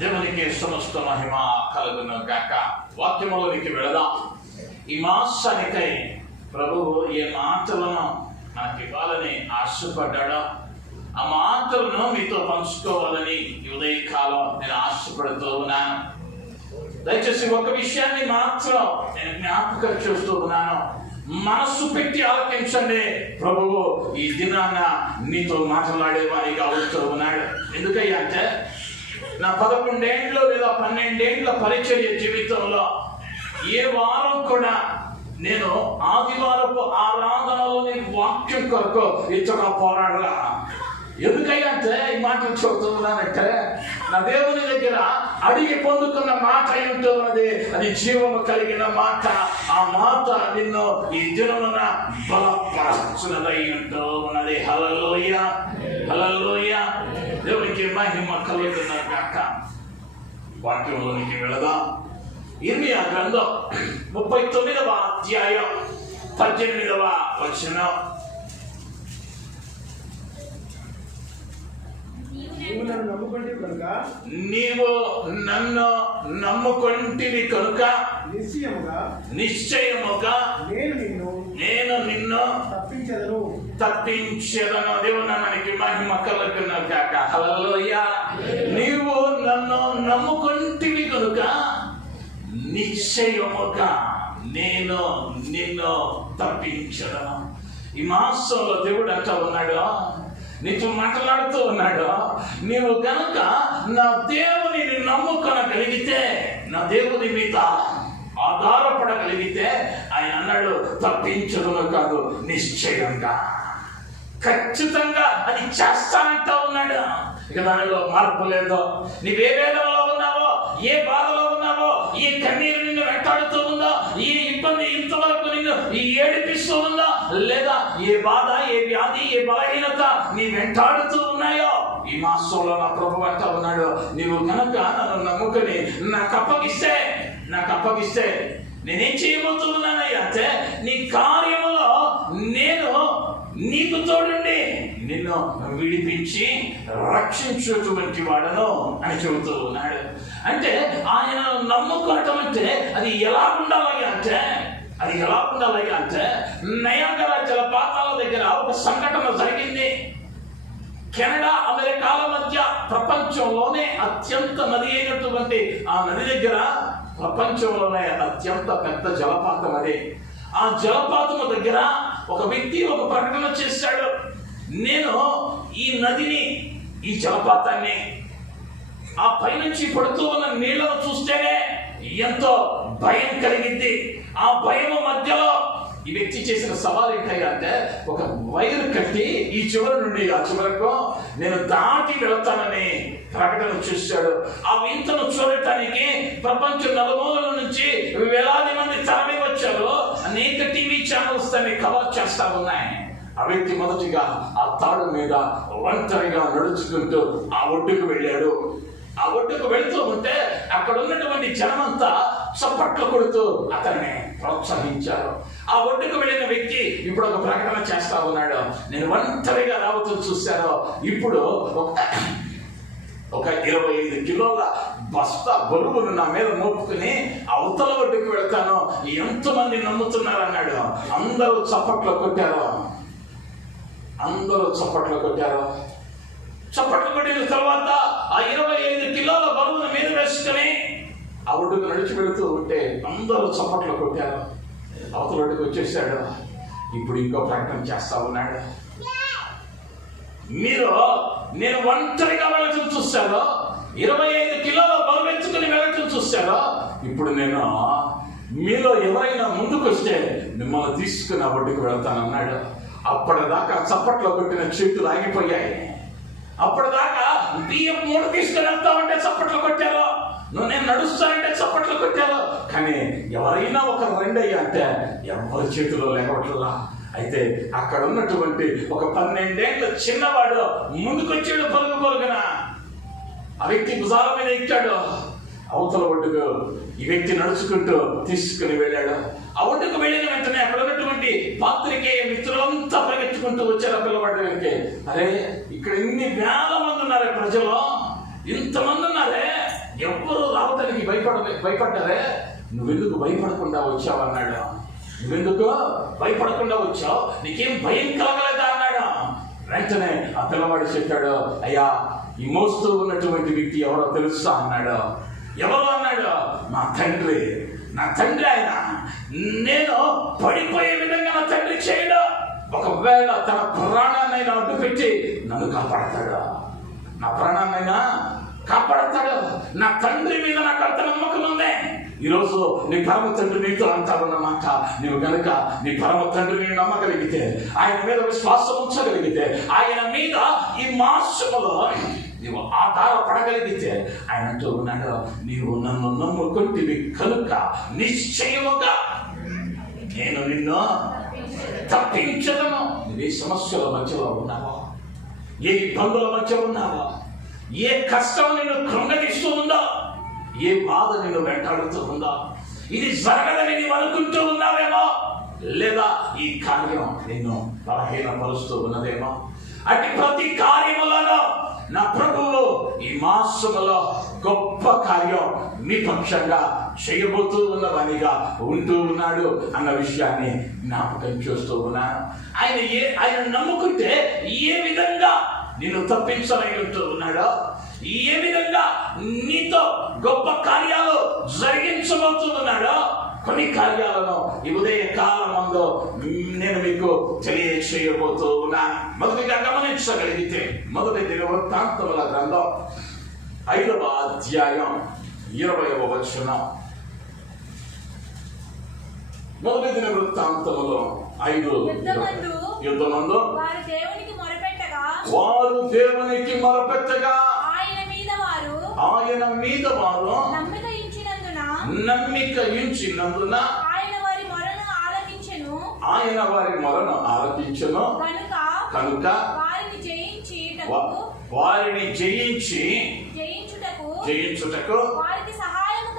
దేవునికి సమస్త మహిమ కలుగును గాక. వాక్యములోనికి వెళదాం. ఈ మాసానికై ప్రభువు ఏ మాటలను నాకు ఇవ్వాలని ఆశపడ్డాడో ఆ మాటలను మీతో పంచుకోవాలని ఉదయకాలం నేను ఆశపడుతూ ఉన్నాను. దయచేసి ఒక విషయాన్ని మాత్రం నేను జ్ఞాపకం చేస్తూ ఉన్నాను. మనస్సు పెట్టి ఆలకించండి. ప్రభువు ఈ దినాన నీతో మాట్లాడే వారిగా అవుతూ ఉన్నాడు. ఎందుకయ్యా అంటే నా 11 ఏళ్ళు లేదా 12 ఏళ్ళ పరిచర్య జీవితంలో ఏ వారం కూడా నేను ఆదివారపు ఆరాధనలోని వాక్యం కొరకు ఇంతగా పోరాడలా. ఎందుకయ్యా అంటే ఈ మాటలు చెబుతున్నానంటే నా దేవుని దగ్గర అడిగి పొందుకున్న మాట ఏంటున్నది, అది జీవము కలిగిన మాట. ఆ మాట నిన్ను ఈ దినమున బలపరచునదై ఉంటూ ఉన్నది. హల్లెలూయా, హల్లెలూయా. దేవునికి మహిమ కలుగును గాక. వాక్యంలోనికి వెళదాం. ఇర్మియా గ్రంథం 39వ అధ్యాయం 18వ వచనం. నీవు నన్ను నమ్ముకొంటివి కనుక నిశ్చయముగా నేను నిన్ను తప్పించెదను. దేవుని నామానికి మహిమ కలుగును గాక. హల్లెలూయా. నీవు నన్ను నమ్ముకొంటివి కనుక నిశ్చయముగా నేను నిన్ను తప్పించెదను. ఈ మాసంలో దేవుడు అంటూ ఉన్నాడు, నీతో మాట్లాడుతూ ఉన్నాడు, నీవు కనుక నా దేవుని నమ్ముకొనగలిగితే, నా దేవుని మీద ఆధారపడగలిగితే, ఆయన అన్నాడు తప్పించడం కాదు, నిశ్చయంగా ఖచ్చితంగా అది చేస్తానంటూ ఉన్నాడు. ఇక దానిలో మార్పు లేదు. నీవే వేదనలో ఉన్నావో, ఏ బాధలో ఉన్నావో, ఈ కన్నీరు నిన్ను వెంటాడుతూ ఉందో, ఈ ఇబ్బంది ఇంతవరకు నిన్ను ఏడిపిస్తూ ఉందో, లేదా ఏ బాధ, ఏ వ్యాధి, ఏ బలహీనత నీ వెంటాడుతూ ఉన్నాయో, ఈ మాసంలో నా ప్రభు అంటూ ఉన్నాడు, నీవు కనుక నన్ను నమ్ముకుని నాకు అప్పగిస్తే నేనేం చేయబోతూ ఉన్నానయ్యా అంటే నీ కార్యములో నేను నీకు తోడుండి నిన్ను విడిపించి రక్షించేటువంటి వాడను అని చెబుతూ ఉన్నాడు. అంటే ఆయన నమ్ముకోవటం అంటే అది ఎలా ఉండాలి అంటే నయాగరా జలపాతాల దగ్గర ఒక సంఘటన జరిగింది. కెనడా అమెరికాల మధ్య ప్రపంచంలోనే అత్యంత నది అయినటువంటి ఆ నది దగ్గర ప్రపంచంలోనే అత్యంత పెద్ద జలపాతం అది. ఆ జలపాతం దగ్గర ఒక వ్యక్తి ఒక ప్రకటన చేశాడు, నేను ఈ నదిని, ఈ జలపాతాన్ని, ఆ పైనుంచి పడుతూ ఉన్న నీళ్లను చూస్తేనే ఎంతో భయం కలిగింది. ఆ భయం మధ్యలో ఈ వ్యక్తి చేసిన సవాల్ ఏంటయ్యా అంటే ఒక వైరు కట్టి ఈ చివరి నుండి ఆ చివరకు నేను దాటి వెళతానని ప్రకటన చేశాడు. ఆ వింతను చూడటానికి ప్రపంచం నలుమూలల నుంచి వేలాది మంది తరలి వచ్చారు. అనేక టీవీ ఛానల్స్ దాన్ని కవర్ చేస్తా ఉన్నాయి. ఆ వ్యక్తి మొదటిగా ఆ తాడు మీద ఒంటరిగా నడుచుకుంటూ ఆ ఒడ్డుకు వెళ్ళాడు. ఆ ఒడ్డుకు వెళుతూ ఉంటే అక్కడ ఉన్నటువంటి జనమంతా చప్పట్లు కొడుతూ అతన్ని ప్రోత్సహించారు. ఆ ఒడ్డుకు వెళ్ళిన వ్యక్తి ఇప్పుడు ఒక ప్రకటన చేస్తా ఉన్నాడు, నేను ఒంటరిగా రావటం చూశాను. ఇప్పుడు ఒక 25 కిలోల బస్తా బరువును నా మీద మోపుకుని అవతల ఒడ్డుకు వెళ్తాను, ఎంతమంది నమ్ముతున్నారు అన్నాడు. అందరూ చప్పట్లు కొట్టారు. చప్పట్లు కొట్టిన తర్వాత ఆ 25 కిలోల బరువును మీద వేసుకుని ఆ ఒడ్డుకు నడిచి వెళుతూ ఉంటే అందరూ చప్పట్లు కొట్టారు. అవతల ఒడ్డుకు వచ్చేసాడు. ఇప్పుడు ఇంకో ప్రకటన చేస్తా ఉన్నాడు, నేను ఒంటరిగా వెళ్ళటం చూశాను, 25 కిలోల బరువు ఎత్తుకుని వెళ్ళటం చూశాను. ఇప్పుడు నేను మీలో ఎవరైనా ముందుకు వస్తే మిమ్మల్ని తీసుకుని ఆ ఒడ్డుకు వెళ్తానన్నాడు. అప్పటిదాకా చప్పట్లో కొట్టిన చేతులు ఆగిపోయాయి. అప్పటిదాకా బియ్యం 3 తీసుకుని వెళ్తామంటే చప్పట్లు కొట్టారు, నేను నడుస్తానంటే చప్పట్లు కొట్టారు. కానీ ఎవరైనా ఒకరు రెండయ్యా అంటే ఎవరి చేతిలో లేకపోట్లా. అయితే అక్కడ ఉన్నటువంటి ఒక 12 ఏళ్ళ చిన్నవాడు ముందుకొచ్చాడు. పరుగున ఆ వ్యక్తి భుజాల మీద ఎక్కాడు. అవతల ఒడ్డుకు ఈ వ్యక్తి నడుచుకుంటూ తీసుకుని వెళ్ళాడు. ఆ ఒడ్డుకు వెళ్ళిన వెంటనే అక్కడ ఉన్నటువంటి పాత్రికేయ మిత్రులంతా పరిగెత్తుకుంటూ వచ్చారు. ఆ పిల్లవాడికి, అరే ఇక్కడ ఇన్ని వేల మంది ఉన్నారే, ప్రజలు ఇంతమంది ఉన్నారే, ఎవ్వరూ రావటానికి భయపడ్డారే, నువ్వెందుకు భయపడకుండా వచ్చావు అన్నాడు. నువ్వెందుకు భయపడకుండా వచ్చావు, నీకేం భయం కలగలేదా అన్నాడు. వెంటనే ఆ పిల్లవాడు చెప్పాడు, అయ్యా ఈ మోస్తూ ఉన్నటువంటి వ్యక్తి ఎవరో తెలుసా అన్నాడు. ఎవరు అన్నాడు, నా తండ్రి ఆయన. నేను పడిపోయే విధంగా నా తండ్రి చేయడు. ఒకవేళ తన ప్రాణాన్నైనా అడ్డు పెట్టి నన్ను కాపాడతాడు, నా ప్రాణాన్నైనా కాపాడతాడు. నా తండ్రి మీద నాకు అంత నమ్మకం ఉంది. ఈరోజు నీ పరమ తండ్రి నీతో అంటారన్నమాట. నువ్వు కనుక నీ పరమ తండ్రిని నమ్మగలిగితే, ఆయన మీద విశ్వాసం ఉంచగలిగితే, ఆయన మీద ఈ మాసములో నీవు ఆధారపడగలిగితే, ఆయన అంటూ ఉన్నాడు, నీవు నన్ను నమ్ముకుంటివి కనుక నిశ్చయముగా నేను నిన్ను తప్పించదను. నువ్వు ఏ సమస్యల మధ్యలో ఉన్నావో, ఏ ఇబ్బందుల మధ్య ఉన్నావో, ఏ కష్టం నిన్ను కృంగదీస్తూ ఉందో, ఏ బాధ నిన్ను వెంటాడుతూ ఉందో, ఇది జరగదని నీవు అనుకుంటూ ఉన్నావేమో, లేదా ఈ కార్యం నిన్ను బలహీనపరుస్తూ ఉన్నదేమో, అటు ప్రతి కార్యములను నా ప్రభువు ఈ మాసములో గొప్ప కార్యం మీ పక్షంగా చేయబోతూ ఉన్నవనిగా ఉంటూ ఉన్నాడు అన్న విషయాన్ని జ్ఞాపకం చేస్తూ ఉన్నాను. ఆయన నమ్ముకుంటే ఏ విధంగా నిన్ను తప్పించలేని ఉంటూ ఉన్నాడో, ఏ విధంగా నీతో గొప్ప కార్యాలు జరిగించబోతూ ఉన్నాడో, కొన్ని కార్యాలను ఈ ఉదయ కాలమందు నేను మీకు తెలియచేయబోతూ ఉన్నాను. మొదటిగా గమనించగలిగితే, మొదటి దినవృత్తాంతముల గ్రంథం 5వ అధ్యాయం 20వ వచనం. మొదటి దినవృత్తాంతములో 5 యుద్ధమందు వారు దేవునికి మొరపెట్టగా ఆయన మీద వారు నమ్మిక ఉంచినందున ఆయన వారి మొరను ఆలకించెను కనుక వారిని జయించుటకు వారికి సహాయము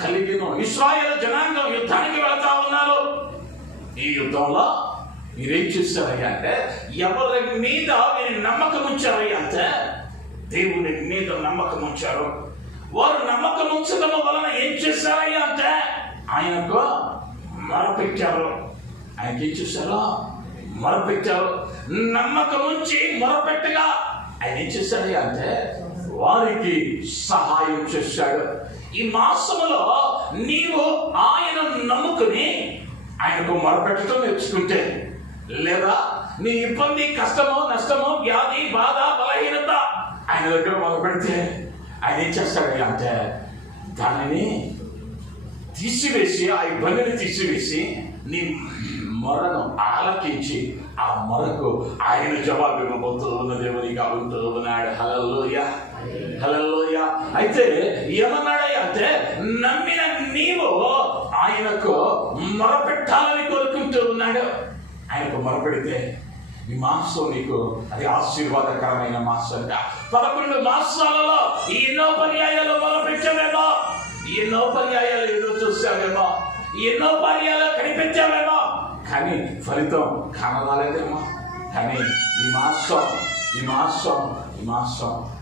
కలిగెను. ఇశ్రాయేలు జనాంగం యుద్ధానికి వెళ్తా ఉన్నారు. ఈ యుద్ధంలో మీరేం చేస్తారయ్యా అంటే, ఎవరి మీద మీరు నమ్మకం ఉంచారయ్యా అంటే దేవుని మీద నమ్మకం ఉంచారు. వారు నమ్మకం ఉంచడం వలన ఏం చేశారయ్యా అంటే ఆయనకు మొరపెట్టారు. ఆయనకి ఏం చేశారు, మొరపెట్టారు. నమ్మకం ఉంచి మొరపెట్టగా ఆయన ఏం చేశాడయ్యా అంటే వారికి సహాయం చేశాడు. ఈ మాసములో నీవు ఆయన నమ్ముకుని ఆయనకు మొరపెట్టడం నేర్చుకుంటే, లేదా నీ ఇబ్బంది, కష్టమో, నష్టమో, వ్యాధి, బాధ, బలహీనత ఆయన దగ్గర మొదలుపెడితే ఆయన ఏం చేస్తాడు అంటే దానిని తీసివేసి, ఆ ఇబ్బందిని తీసివేసి నీ మొరను ఆలకించి ఆ మొరకు ఆయన జవాబు ఇవ్వబోతూ ఉన్న దేవునిగా ఉంటూ ఉన్నాడు. హల్లెలూయా, హల్లెలూయా. అయితే ఏమన్నాడయ్యా అంటే, నమ్మిన నీవు ఆయనకు మొరపెట్టాలని కోరుకుంటూ ఉన్నాడు. ఆయనకు మొరపెడితే ఈ మాసం నీకు అది ఆశీర్వాదకరమైన మాసంగా. 11 మాసాలలో ఎన్నో పర్యాయాలు మొరపెట్టావేమో, ఎన్నో పర్యాయాలు ఎదురు చూసావేమో, ఎన్నో పర్యాయాలు కనిపించావేమో, కానీ ఫలితం కానరాలేదేమో. కానీ ఈ మాసం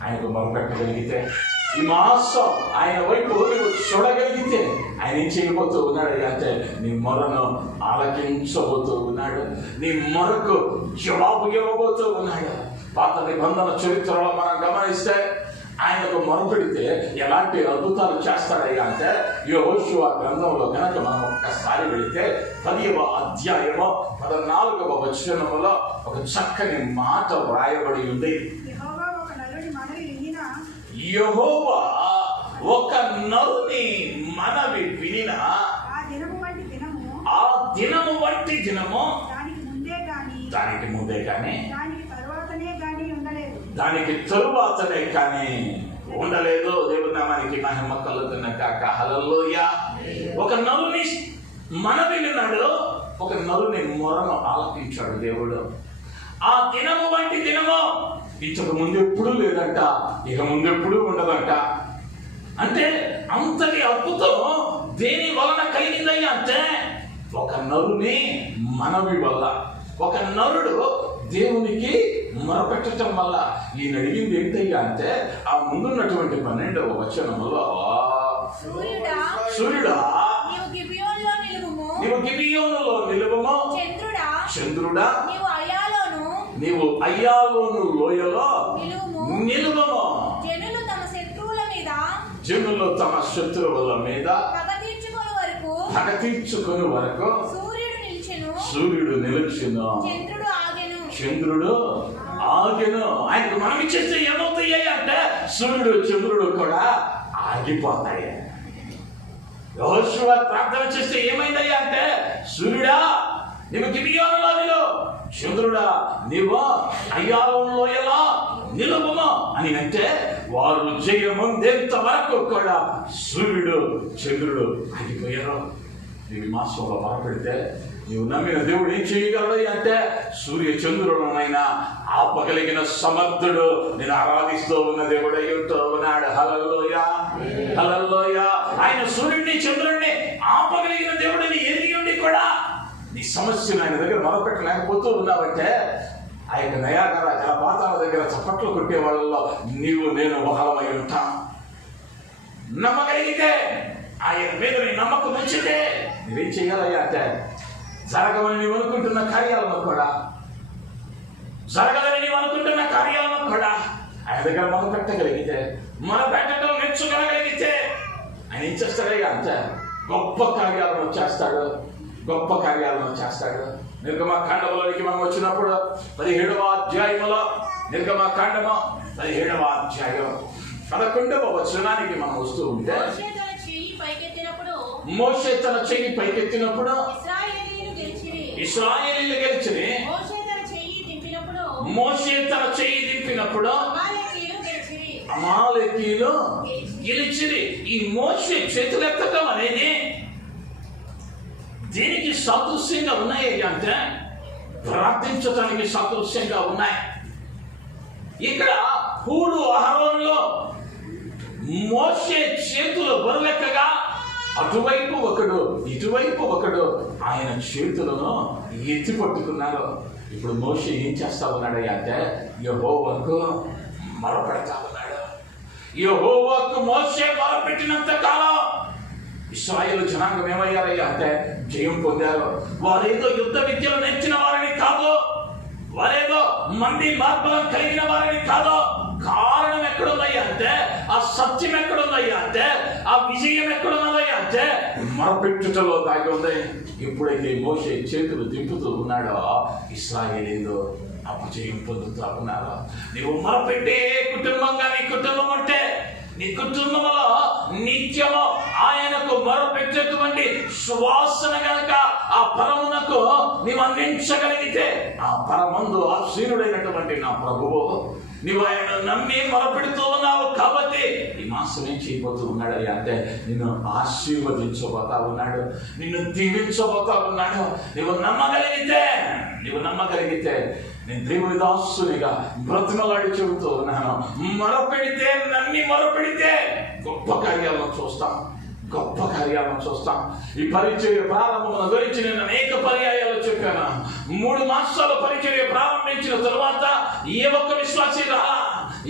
ఆయనకు మొరపెట్టగలిగితే, ఈ మాసం ఆయన వైపు నువ్వు చూడగలిగితే ఆయన ఏం చేయబోతూ ఉన్నాడు అంటే నీ మొరను ఆలకించబోతూ ఉన్నాడు. నీ మొరకు జవాబు ఇవ్వబోతూ ఉన్నాడు. పాత నిబంధన చరిత్రలో మనం గమనిస్తే ఆయనకు మొరపెడితే ఎలాంటి అద్భుతాలు చేస్తాడయ్యా అంటే, యెహోషువ గ్రంథంలో కనుక మనం ఒక్కసారి వెళితే 10వ అధ్యాయము 14వ వచనములో ఒక చక్కని మాట వ్రాయబడి ఉంది. యెహోవా ఒక నరుని మనవి వినిన ఆ దినము వంటి దినము దానికి ముందే కానీ దానికి తరువాతనే కానీ ఉండలేదు. దేవుని నామానికి మహిమ కలుగును గాక. హల్లెలూయా. ఒక నరుని మనవి విన్నాడు, ఒక నరుని మొరను ఆలకించాడు దేవుడు. ఆ దినము వంటి దినము ఇంతకు ముందు ఎప్పుడు లేదంట, ఇక ముందెప్పుడు ఉండదంట. అంటే అంతటి అద్భుతం దేని వలన కలిగిందయ్యా అంటే ఒక నరుని మనవి వల్ల. ఒక నరుడు దేవునికి మొరపెట్టడం వల్ల ఈయన అడిగింది ఏంటయ్యా అంటే ఆ ముందున్నటువంటి 12వ వచనములో, సూర్యుడా నీవు గిబియోనులో నిలువుము, చంద్రుడా నీవు అయ్యాలోను లోయలో నిలువుము. జనులు తమ శత్రువుల మీద పగ తీర్చుకుని వరకు సూర్యుడు నిలిచెను, చంద్రుడు ఆగెను. ఆయనకు మనం ఇచ్చేస్తే ఏమవుతాయి అంటే సూర్యుడు చంద్రుడు కూడా ఆగిపోతాయి. యెహోషువ ప్రార్థన చేస్తే ఏమైందయ్యా అంటే, సూర్యుడా నీవు గిబియోనులో నిలువు, చంద్రుడా నీవు అయ్యాలోను లోయలో నిలువుము అని అంటే, వారు జయముందేంత వరకు కూడా సూర్యుడు చంద్రుడు ఆగిపోయారు. నీవు మాసంలో మొరపెడితే నీవు నమ్మిన దేవుడు ఏం చేయగలడు అంటే, సూర్య చంద్రులనైనా ఆపగలిగిన సమర్థుడు నేను ఆరాధిస్తూ ఉన్న దేవుడు అయ్యుంటూ ఉన్నాడు. హల్లెలూయా, హల్లెలూయా. ఆయన సూర్యుడిని చంద్రుడిని ఆపగలిగిన దేవుడిని ఎరిగి ఉండి కూడా నీ సమస్యను ఆయన దగ్గర మొరపెట్టలేకపోతూ ఉన్నావంటే, ఆ యొక్క నయాగర జలపాతాల దగ్గర చప్పట్లు కొట్టే వాళ్ళలో నీవు నేను ఒకలమై ఉంటాం. నమ్మగలిగితే, ఆయన మీద నీ నమ్మకం ఉంచితే నువ్వేం చేయాలయ్యా అంటే, జరగమని నీవు అనుకుంటున్న కార్యాలను కూడా, జరగదని నీవు అనుకుంటున్న కార్యాలను కూడా ఆయన దగ్గర మొదలుపెట్టగలిగితే, మొదలుపెట్టడం నేర్చుకోగలిగితే ఆయన ఏం చేస్తాడయ్యా అంటే గొప్ప కార్యాలను చేస్తాడు, గొప్ప కార్యాలను చేస్తాడు. నిర్గమకాండములోనికి మనం వచ్చినప్పుడు 17వ అధ్యాయములో, నిర్గమకాండము 17వ అధ్యాయం 11వ వచనానికి మనం వస్తూ ఉంటే, మోషే తన చెయ్యి పైకెత్తినప్పుడు ఇశ్రాయేలీయులు గెలిచిరి, మోషే తన చెయ్యి దింపినప్పుడు అమాలేకీయులు గెలిచిరి. ఈ మోషే చేతులెత్తడం అనేది దీనికి సాదృశ్యంగా ఉన్నాయి అంటే ప్రార్థించడానికి సాదృశ్యంగా ఉన్నాయి. ఇక్కడ హూరు అహరోనులో మోషే చేతులు బరులెక్కగా అటువైపు ఒకడు ఇటువైపు ఒకడు ఆయన చేతులను ఎత్తి పట్టుకున్నారు. ఇప్పుడు మోషే ఏం చేస్తా ఉన్నాడు అంటే యెహోవాకు మొరపెడతా ఉన్నాడు. యెహోవాకు మోషే మొరపెట్టినంత కాలం ఇశ్రాయేలు జనాంగం ఏమయ్యారయ్యా అంటే జయం పొందారు. వారేదో యుద్ధ విద్యలు నేర్చిన వారిని కాదు, వారేదో మంది మార్పులను కలిగిన వారిని కాదు. కారణం ఎక్కడుందయ్యా అంటే, ఆ సత్యం ఎక్కడుందయ్యా అంటే, ఆ విజయం ఎక్కడున్నదయ్యా అంటే మొరపెట్టుటలో దాగి ఉంది. ఎప్పుడైతే మోషే చేతులు దింపుతూ ఉన్నాడో ఇశ్రాయేలీయులు అపజయం పొందుతూ ఉన్నారు. నీవు మొరపెట్టే కుటుంబంగా నీ కుటుంబం ఉంటే, నీ కుటుంబంలో నిత్యము ఆయనకు మొరపెట్టేటువంటి సువాసన గనక ఆ పరమునకు నీవు అందించగలిగితే, ఆ పరమందు ఆసీనుడైనటువంటి నా ప్రభువు నీవు ఆయన నమ్మి మొరపెడుతూ ఉన్నావు కాబట్టి ఈ మాసం ఏం చేయబోతూ ఉన్నాడు అంటే నిన్ను ఆశీర్వదించబోతా ఉన్నాడు, నిన్ను దీవించబోతా ఉన్నాడు. నీవు నమ్మగలిగితే నేను దేవుని దాసునిగా బ్రతిమలాడి చెబుతూ ఉన్నాను, నమ్మి మొరపెడితే గొప్ప కార్యాలను చూస్తాం, గొప్ప కార్యాలను చూస్తాం. ఈ పరిచర్య ప్రారంభమున గురించి నేను అనేక పర్యాయాలు చెప్పాను. 3 మాసాలు పరిచర్య ప్రారంభించిన తరువాత ఏ ఒక్క విశ్వాసీ రాలా,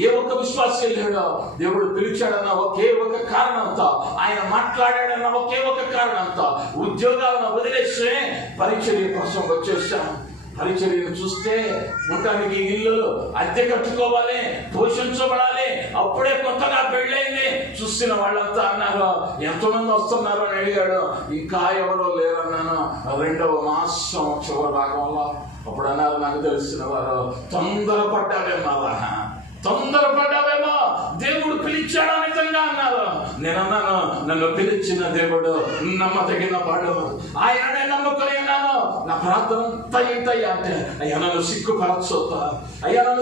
ఏ ఒక్క విశ్వాసీ లేడో. దేవుడు పిలిచాడన్న ఒకే ఒక కారణంతో, ఆయన మాట్లాడాడన్న ఒకే ఒక కారణంతో ఉద్యోగాలను వదిలేస్తే పరిచర్య కోసం వచ్చేసాం. పరిచర్యను చూస్తే ఉండటానికి ఇల్లులు అద్దె కట్టుకోవాలి, పోషించబడాలి. అప్పుడే కొత్తగా పెళ్ళైంది. చూసిన వాళ్ళంతా అన్నారు ఎంతమంది వస్తున్నారు అని అడిగాడు. ఇంకా ఎవరో లేరన్నాను. 2వ మాసం చివరి భాగంలో అప్పుడు అన్నారు నాకు తెలిసిన వారు, తొందరపడ్డావేమో దేవుడు పిలిచాడా నిజంగా అన్నారు. నేనన్నాను నన్ను పిలిచిన దేవుడు నమ్మదగిన వాడు, ఆయననే నమ్ముకొని ఉన్నాను. నా ప్రార్థన ఏంటయ్యా అంటే అయ్యా నన్ను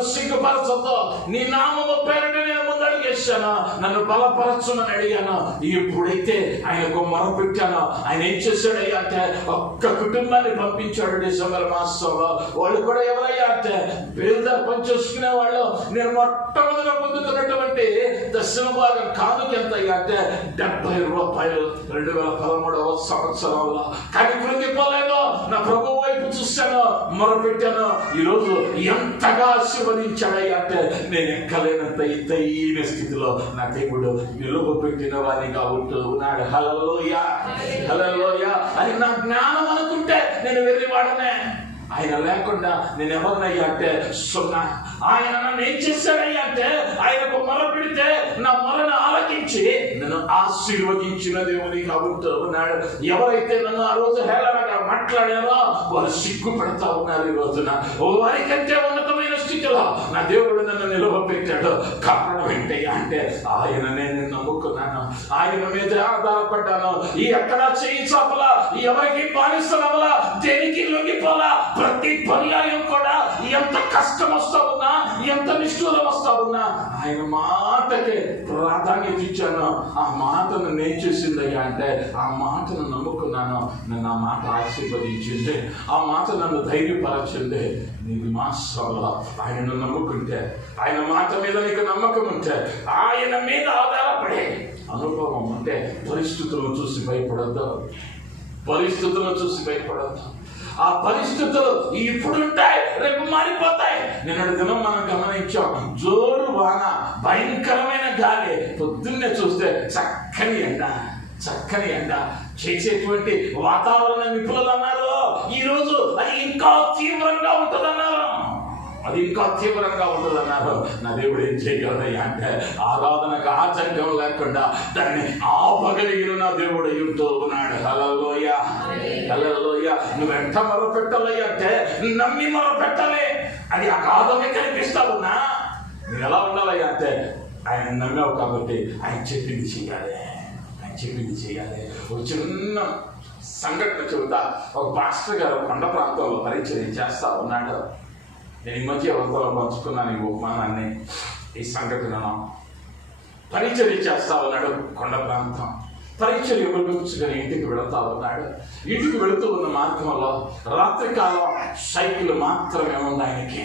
సిగ్గుపరచొద్దు, నీ నామము పేరుట నేను ముందడిగేశాను, నన్ను బలపరచుమని అడిగాను. ఎప్పుడైతే ఆయనకు మొరపెట్టానో ఆయన ఏం చేశాడయ్యా అంటే ఒక్క కుటుంబాన్ని పంపించాడు డిసెంబర్ మాసంలో. వాళ్ళు కూడా ఎవరయ్యా అంటే బేల్దార్ పనిచేసుకునే వాళ్ళు. నేను మొట్టమొదటిగా పొందుతున్నటువంటి దశమ భాగం కానుక ఎంత అయ్యా అంటే 70 రూపాయలు 2013వ సంవత్సరంలో. కానీ కృంగిపోలేదు, నా ప్రభు వైపు చూసి చూశాను, మొరపెట్టాను. ఈరోజు ఎంతగా ఆశీర్వదించాడయ్యా అంటే నేను ఎక్కలేనంత ఎత్తైన స్థితిలో నా దేవుడు నిలువ పెట్టిన వారిగా ఉంటూ ఉన్నాడు. హల్లెలూయా, హల్లెలూయా అని నా జ్ఞానం అనుకుంటే నేను వెర్రివాడనే. ఆయన లేకుండా నేను ఎవరినయ్యా అంటే సున్నా. ఆయన నన్ను ఏం చేశాడయ్యా అంటే ఆయనకు మొర పెడితే నా మొరను ఆలకించి నన్ను ఆశీర్వదించిన దేవునిగా ఉంటూ ఉన్నాడు. ఎవరైతే నన్ను ఆ రోజు హేళనగా మాట్లాడారో వారు సిగ్గుపడతా ఉన్నారు. ఈ రోజున వారికంటే ఉన్నతమైన స్థితిలో నా దేవుడు నన్ను నిలవబెట్టాడు. కారణం ఏంటయ్యా అంటే ఆయన నేను నమ్ముకున్నాను, ఆయన మీద ఆధారపడ్డాను. ఈ ఎక్కడ చేయి చాపలా, ఎవరికి బానిసలవలా, దేనికి లొంగిపోలా. ప్రతి పర్యాయం కూడా ఎంత కష్టం వస్తా ఉన్నా, ఎంత నిష్ఠూరం వస్తా ఉన్నా ఆయన మాటకే ప్రాధాన్యత ఇచ్చాను. ఆ మాటను నేను చేసిందయ్యా అంటే ఆ మాటను నమ్ముకున్నాను. నన్ను ఆ మాట ఆశీర్వదించింది, ఆ మాట నన్ను ధైర్యపరచింది. నీకు మాసంలో ఆయనను నమ్ముకుంటే, ఆయన మాట మీద నీకు నమ్మకం ఉంటే, ఆయన మీద ఆధారపడే అనుభవం ఉంటే పరిస్థితులను చూసి భయపడద్దు, పరిస్థితులను చూసి భయపడద్దు. ఆ పరిస్థితులు ఇప్పుడుంటాయి, రేపు మారిపోతాయి. నిన్నటి దినం మనం గమనించాం, జోరు వాన, భయంకరమైన గాలి. పొద్దున్నే చూస్తే చక్కని ఎండ, చక్కని ఎండ. చేసేటువంటి వాతావరణ నిపుణులు అన్నారు ఈ రోజు అది ఇంకా తీవ్రంగా ఉంటుందన్నారు, అది ఇంకా తీవ్రంగా ఉంటుందన్నారు. నా దేవుడు ఏం చేయగలదయ్యా అంటే ఆరాధనకు ఆటంకం లేకుండా దాన్ని ఆపగలిగిన నా దేవుడు ఉంటూ ఉన్నాడు. హల్లెలూయా, హల్లెలూయా. నువ్వు ఎంత మొరపెట్టాలయ్యా అంటే నమ్మి మొరపెట్టాలి. అది అగాధమే కనిపిస్తా ఉన్నా నువ్వు ఎలా ఉండాలయ్యా అంటే ఆయన నమ్మావు కాబట్టి ఆయన చెప్పింది చేయాలి, ఆయన చెప్పింది చేయాలి. ఒక చిన్న సంఘటన చెబుతా. ఒక పాస్టర్ గారు కొండ ప్రాంతంలో పరిచయం చేస్తా ఉన్నాడు. నేను ఈ మధ్య ఎవరితో పంచుకున్నాను ఈ ఉపమానాన్ని, ఈ సంఘటనను. పరిచర్య చేస్తా ఉన్నాడు కొండ ప్రాంతం. పరిచర్య ముగించుకొని ఇంటికి వెళుతా ఉన్నాడు. ఇంటికి వెళుతూ ఉన్న మార్గంలో రాత్రికాలం సైకిల్ మాత్రమే ఉంది ఆయనకి,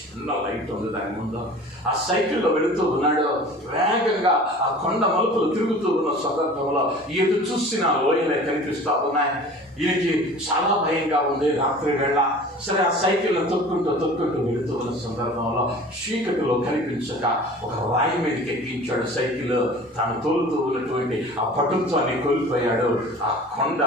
చిన్న లైట్ ఉంది దాని ముందు. ఆ సైకిల్లో వెళుతూ ఉన్నాడు. వేగంగా ఆ కొండ మలుపులు తిరుగుతూ ఉన్న సందర్భంలో ఎటు చూసిన లోయలే కనిపిస్తా ఉన్నాయి. ఈయనకి చాలా భయంగా ఉంది రాత్రి వేళ. సరే ఆ సైకిల్ను తొక్కుంటూ వెళుతూ ఉన్న సందర్భంలో చీకటిలో కనిపించక ఒక రాయి మీదకి ఎక్కించాడు సైకిల్. తాను తోలుతూ ఉన్నటువంటి ఆ పటుత్వాన్ని కోల్పోయాడు. ఆ కొండ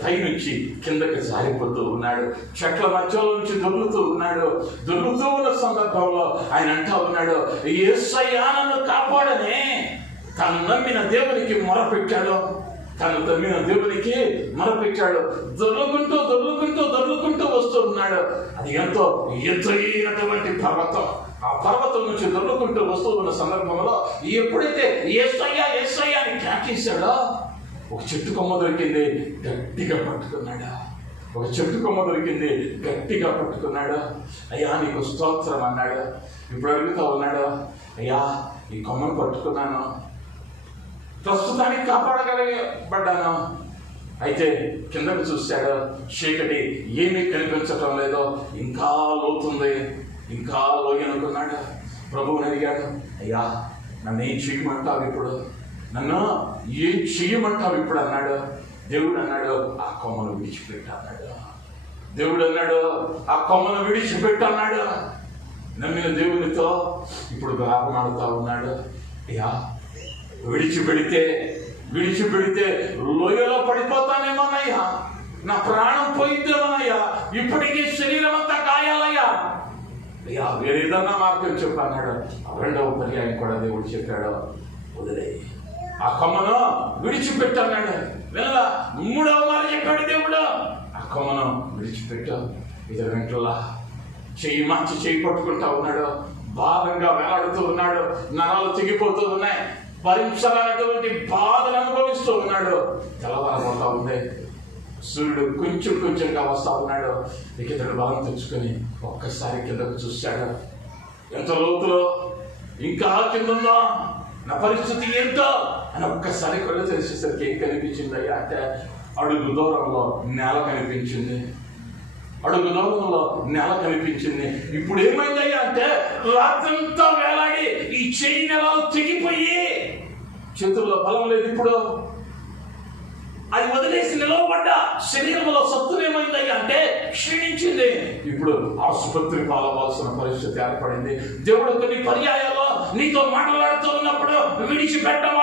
పై నుంచి కిందకి జారిపోతూ ఉన్నాడు. చెట్ల మధ్యలో నుంచి దొర్లుతూ ఉన్నాడు. దొర్లుతూ ఉన్న సందర్భంలో ఆయన అంటా ఉన్నాడు, యేసయ్యా నన్ను కాపాడనే. తను నమ్మిన దేవునికి మొరపెట్టాడు, తను నమ్మిన దేవునికి మొరపెట్టాడు. దొర్లుకుంటూ వస్తూ ఉన్నాడు. అది ఎంతో ఎత్తైనటువంటి పర్వతం. ఆ పర్వతం నుంచి దొర్లుకుంటూ వస్తూ ఉన్న సందర్భంలో ఎప్పుడైతే యేసయ్యా యేసయ్యా అని కేకేశాడో ఒక చెట్టు కొమ్మ దొరికింది, గట్టిగా పట్టుకున్నాడు. ఒక చెట్టు కొమ్మ దొరికింది, గట్టిగా పట్టుకున్నాడు. అయ్యా నీకు స్తోత్రం అన్నాడు. ఇప్పుడు అడుగుతా ఉన్నాడు, అయ్యా ఈ కొమ్మను పట్టుకున్నాను, ప్రస్తుతానికి కాపాడగలబడ్డాను. అయితే కిందకు చూశాడు, చీకటి ఏమీ కనిపించటం లేదు, ఇంకా లోతుంది, ఇంకా లోయనుకున్నాడు. ప్రభువుని అడిగాడు, అయ్యా నన్ను ఏం చేయమంటావు ఇప్పుడు, నన్ను ఏం చేయమంటావు ఇప్పుడు అన్నాడు. దేవుడు అన్నాడు, ఆ కొమ్మను విడిచిపెట్టు అన్నాడు. దేవుడు అన్నాడు, ఆ కొమ్మను విడిచిపెట్టు అన్నాడు. నమ్మిన దేవునితో ఇప్పుడు ఆడుతా ఉన్నాడు. అయ్యా విడిచిపెడితే లోయలో పడిపోతానేమోనయ్యా, నా ప్రాణం పోయిద్దేమోనయ్యా, ఇప్పటికీ శరీరం అంతా గాయాలయ్యా. అయ్యా వేరేదన్నా మార్గం చెప్పు అన్నాడు. రెండవ పర్యాయం కూడా దేవుడు చెప్పాడు, వదిలే ఆ కొమ్మను విడిచిపెట్టు అన్నాడు. వెళ్ళ మూడవ మాట చెప్పాడు దేవుడు, ఆ కొమ్మను విడిచిపెట్టు. ఇది వెంటలా చెయ్యి మార్చి చెయ్యి పట్టుకుంటా ఉన్నాడు. భారంగా వేలాడుతూ ఉన్నాడు. నరాలు తెగిపోతూ ఉన్నాయి. భరించాలనేటువంటి బాధను అనుభవిస్తూ ఉన్నాడు. తెల్లవారబోతా ఉంది. సూర్యుడు కొంచెంగా వస్తా ఉన్నాడు. ఇక ఇతడు బలం తెచ్చుకొని ఒక్కసారి కిందకు చూశాడు. ఎంత లోతులో, ఇంకా కిందుందో, నా పరిస్థితి ఏంటో అని ఒక్కసారి కళ్ళు తెరిచేసరికి ఏం కనిపించింది అంటే అడుగు దూరంలో నేల కనిపించింది. అడుగు దూరంలో నేల కనిపించింది. ఇప్పుడు ఏమైందయ్యా అంటే రాత్రంతా వేలాడి ఈ చెయ్యి నెలలు తెగిపోయి చేతుల్లో బలం లేదు. ఇప్పుడు అది వదిలేసి నిలవబడ్డ శరీరంలో సత్తు ఏమైందయ్యా అంటే క్షీణించింది. ఇప్పుడు ఆసుపత్రి పాలవలసిన పరిస్థితి ఏర్పడింది. దేవుడు కొన్ని పర్యాయాల్లో నీతో మాట్లాడుతూ ఉన్నప్పుడు విడిచిపెట్టవలసిన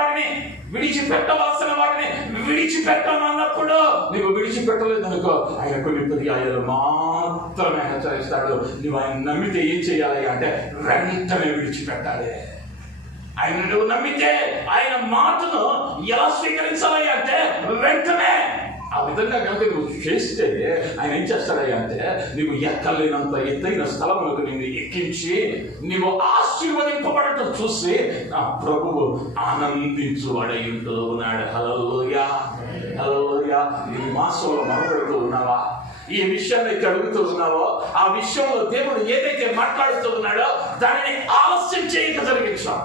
వాటిని విడిచిపెట్టమన్నప్పుడు నీవు విడిచిపెట్టలేదు అనుకో, ఆయన కొన్ని పర్యాయాలు మాత్రమే హెచ్చరిస్తాడు. నువ్వు ఆయన నమ్మితే ఏం చేయాలి అంటే వెంటనే విడిచిపెట్టాలి. ఆయన నువ్వు నమ్మితే ఆయన మాటను ఎలా స్వీకరించాలి అంటే వెంటనే. ఆ విధంగా కనుక నువ్వు చేస్తే ఆయన ఏం చేస్తాడయ్యా అంటే నీవు ఎక్కలేనంత ఎత్తైన స్థలములకు నిన్ను ఎక్కించి నీవు ఆశీర్వదింపబడటం చూసి నా ప్రభువు ఆనందించువాడై ఉంటూ ఉన్నాడు. హల్లెలూయా, హల్లెలూయా. ఈ మాసంలో మొదలుపెడుతూ ఉన్నావా? ఈ విషయాన్ని అడుగుతూ ఉన్నావో ఆ విషయంలో దేవుడు ఏదైతే మాట్లాడుతూ ఉన్నాడో దానిని ఆలస్యం చేయక జరిగించా.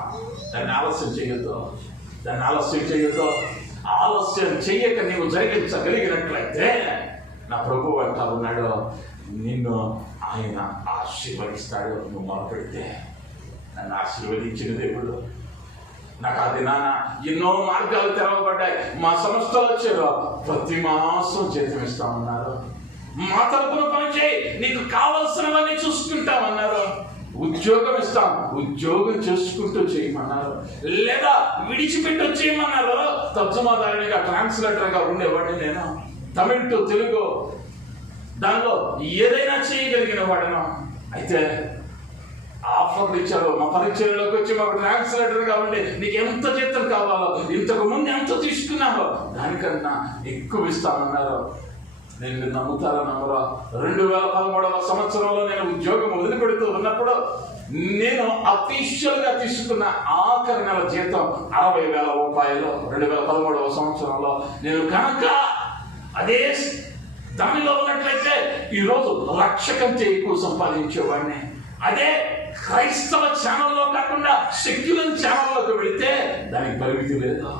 దాన్ని ఆలస్యం చేయొద్దు. ఆలస్యం చెయ్యక నీవు జరిగించగలిగినట్లయితే నా ప్రభువు అంటా ఉన్నాడు, నిన్ను ఆయన ఆశీర్వదిస్తాడు. నువ్వు మొదలుపెడితే నన్ను ఆశీర్వదించిన దేవుడు. నాకు అది నాన్న ఎన్నో మార్గాలు తెరవబడ్డాయి. మా సంస్థలో వచ్చారు, ప్రతి మాసం జీతం ఇస్తామన్నారు. మా తరపున పని చేయి, నీకు కావలసినవన్నీ చూసుకుంటామన్నారు. ఉద్యోగం ఇస్తాం, ఉద్యోగం చేసుకుంటూ చేయమన్నారు. లేదా విడిచిపెట్టి వచ్చేయమన్నారు. తర్జుమాదారునిగా ట్రాన్స్లేటర్గా ఉండేవాడిని నేను. తమిళ్ టు తెలుగు దానిలో ఏదైనా చేయగలిగిన వాడను. అయితే ఆఫర్లు ఇచ్చారు. మా పరిచయంలోకి వచ్చి మాకు ట్రాన్స్లేటర్గా ఉండి నీకు ఎంత జీతం కావాలో, ఇంతకు ముందు ఎంత తీసుకున్నావో దానికన్నా ఎక్కువ ఇస్తామన్నారు. నేను నమ్ముతారా నమ్మరా, 2013వ సంవత్సరంలో నేను ఉద్యోగం వదిలిపెడుతూ ఉన్నప్పుడు నేను అఫీషియల్గా తీసుకున్న ఆఖరి నెల జీతం 60,000 రూపాయలు. 2013వ సంవత్సరంలో నేను కనుక అదే దానిలో ఉన్నట్లయితే ఈరోజు 1,00,000 కంటే ఎక్కువ సంపాదించేవాడిని. అదే క్రైస్తవ ఛానల్లో కాకుండా సెక్యులర్ ఛానల్లోకి వెళితే దానికి పరిమితి లేదు.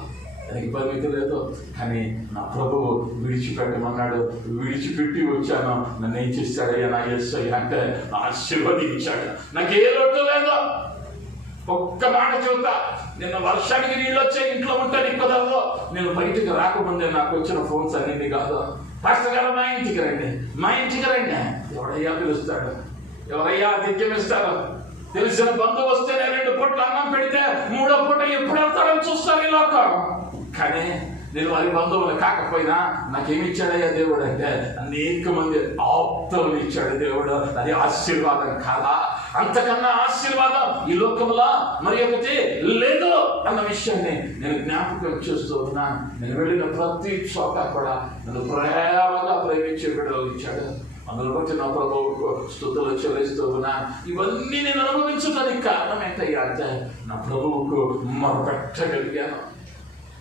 కానీ నా ప్రభువు విడిచిపెట్టమన్నాడు. విడిచిపెట్టి వచ్చాను. నన్ను ఏం చేస్తాడయ్యా నా యేసయ్య అంటే ఆశీర్వదించాడు. నాకు ఏ లోటు లేదు. ఒక్క మాట చెబుతా, నిన్న వర్షానికి నీళ్ళు వచ్చే ఇంట్లో ఉంటే నీకు కుదరదు. నేను బయటికి రాకముందే నాకు వచ్చిన ఫోన్స్ అన్నింటి కాదు, పాస్టర్ గారు మా ఇంటికి రండి. ఎవడయ్యా పిలుస్తాడు? ఎవరయ్యా ఆతిథ్యం ఇస్తారు? తెలిసిన బంధువు వస్తే 2 పూటలు అన్నం పెడితే 3వ పూట ఎప్పుడు వెళ్తాడని చూస్తారు ఈ లోకం. కానీ నేను వారి బంధువులు కాకపోయినా నాకేమిచ్చాడయ్యా దేవుడు అంటే అనేక మంది ఆప్తులు ఇచ్చాడు దేవుడు. అది ఆశీర్వాదం కాదా? అంతకన్నా ఆశీర్వాదం ఈ లోకంలో మరి ఒకటి లేదు అన్న విషయాన్ని నేను జ్ఞాపకం చేస్తూ ఉన్నాను. నేను వెళ్ళిన ప్రతి చోట కూడా నన్ను ప్రేమగా ప్రేమించే బిడ్డలు ఇచ్చాడు. అందులో బట్టి నా ప్రభువుకు స్తుతులు చెల్లిస్తూ ఉన్నాను. ఇవన్నీ నేను అనుభవించడానికి కారణం ఏంటయ్యా అంటే నా ప్రభువుకు మొరపెట్టగలిగాను.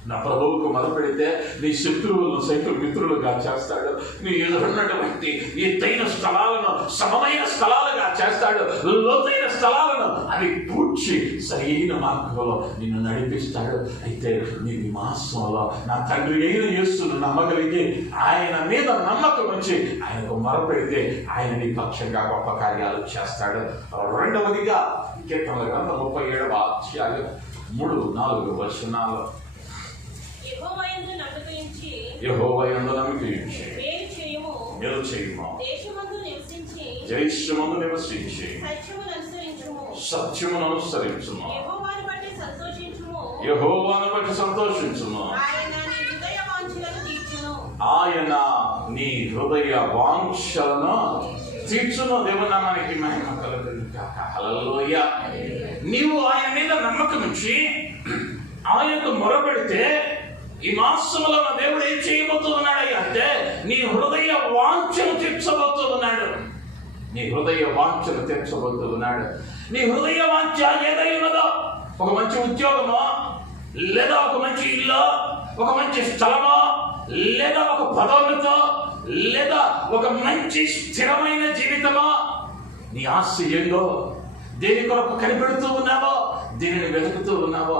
నా ప్రభువుకు మొదలుపెడితే నీ శత్రువులను సైతం మిత్రులుగా చేస్తాడు. నీ ఎదురున్నటువంటి ఎత్తైన స్థలాలను సమమైన స్థలాలుగా చేస్తాడు. లోతైన స్థలాలను అవి పూడ్చి సరైన మార్గంలో నిన్ను నడిపిస్తాడు. అయితే నీ మాసంలో నా తండ్రి అయిన యేసును నమ్మగలిగి ఆయన మీద నమ్మకం ఉంచి ఆయనకు మొరపెడితే ఆయన నీ పక్షంగా గొప్ప కార్యాలు చేస్తాడు. రెండవదిగా కీర్తనల గ్రంథం 37వ అధ్యాయం 3-4 వచనాలు. యెహోవాయందు నమ్మకయించి మేలు చేయుము. దేశమందు నివసించి సత్యమును అనుసరించుము. యెహోవాను బట్టి సంతోషించుము. ఆయన నీ హృదయ వాంఛలను తీర్చును. దేవునామానికి మహిమ కలుగును గాక. హల్లెలూయా. నీవు ఆయన మీద నమ్మకం ఉంచి ఆయనకు మొరపెడితే ఈ మాసంలో నా దేవుడు ఏం చేయబోతూ ఉన్నాడు అంటే నీ హృదయ వాంఛను తీర్చబోతూ ఉన్నాడు. నీ హృదయ వాంఛను తీర్చబోతూ ఉన్నాడు. నీ హృదయ వాంఛ ఏదై ఉన్నదో, ఒక మంచి ఉద్యోగమో, లేదా ఒక మంచి ఇల్లు, ఒక మంచి స్థలమో, లేదా ఒక పదోన్నతో, లేదా ఒక మంచి స్థిరమైన జీవితమో, నీ ఆశ ఏందో, దేని కొరకు కనిపెడుతూ ఉన్నావో, దీనిని వెతుకుతూ ఉన్నావో,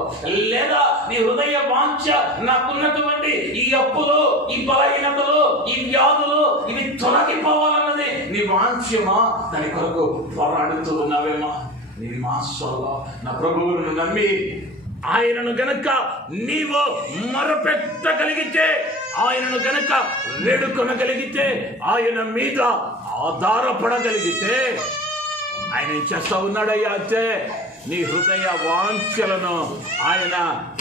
లేదా నీ హృదయ వాంఛ నాకున్నటువంటి ఈ అప్పులు, ఈ బలహీనతలు, ఈ వ్యాధులు ఇవి తొలగిపోవాలన్నది నీ వాంఛమా? దాని కొరకు పోరాడుతూ ఉన్నావేమో. నీ మాసంలో నా ప్రభువును నమ్మి ఆయనను గనక నీవు మొరపెట్టగలిగితే ఆయనను గనక వేడుకొనగలిగితే, ఆయన మీద ఆధారపడగలిగితే, ఆయన ఏం చేస్తా ఉన్నాడయ్యా అంటే నీ హృదయ వాంఛలను ఆయన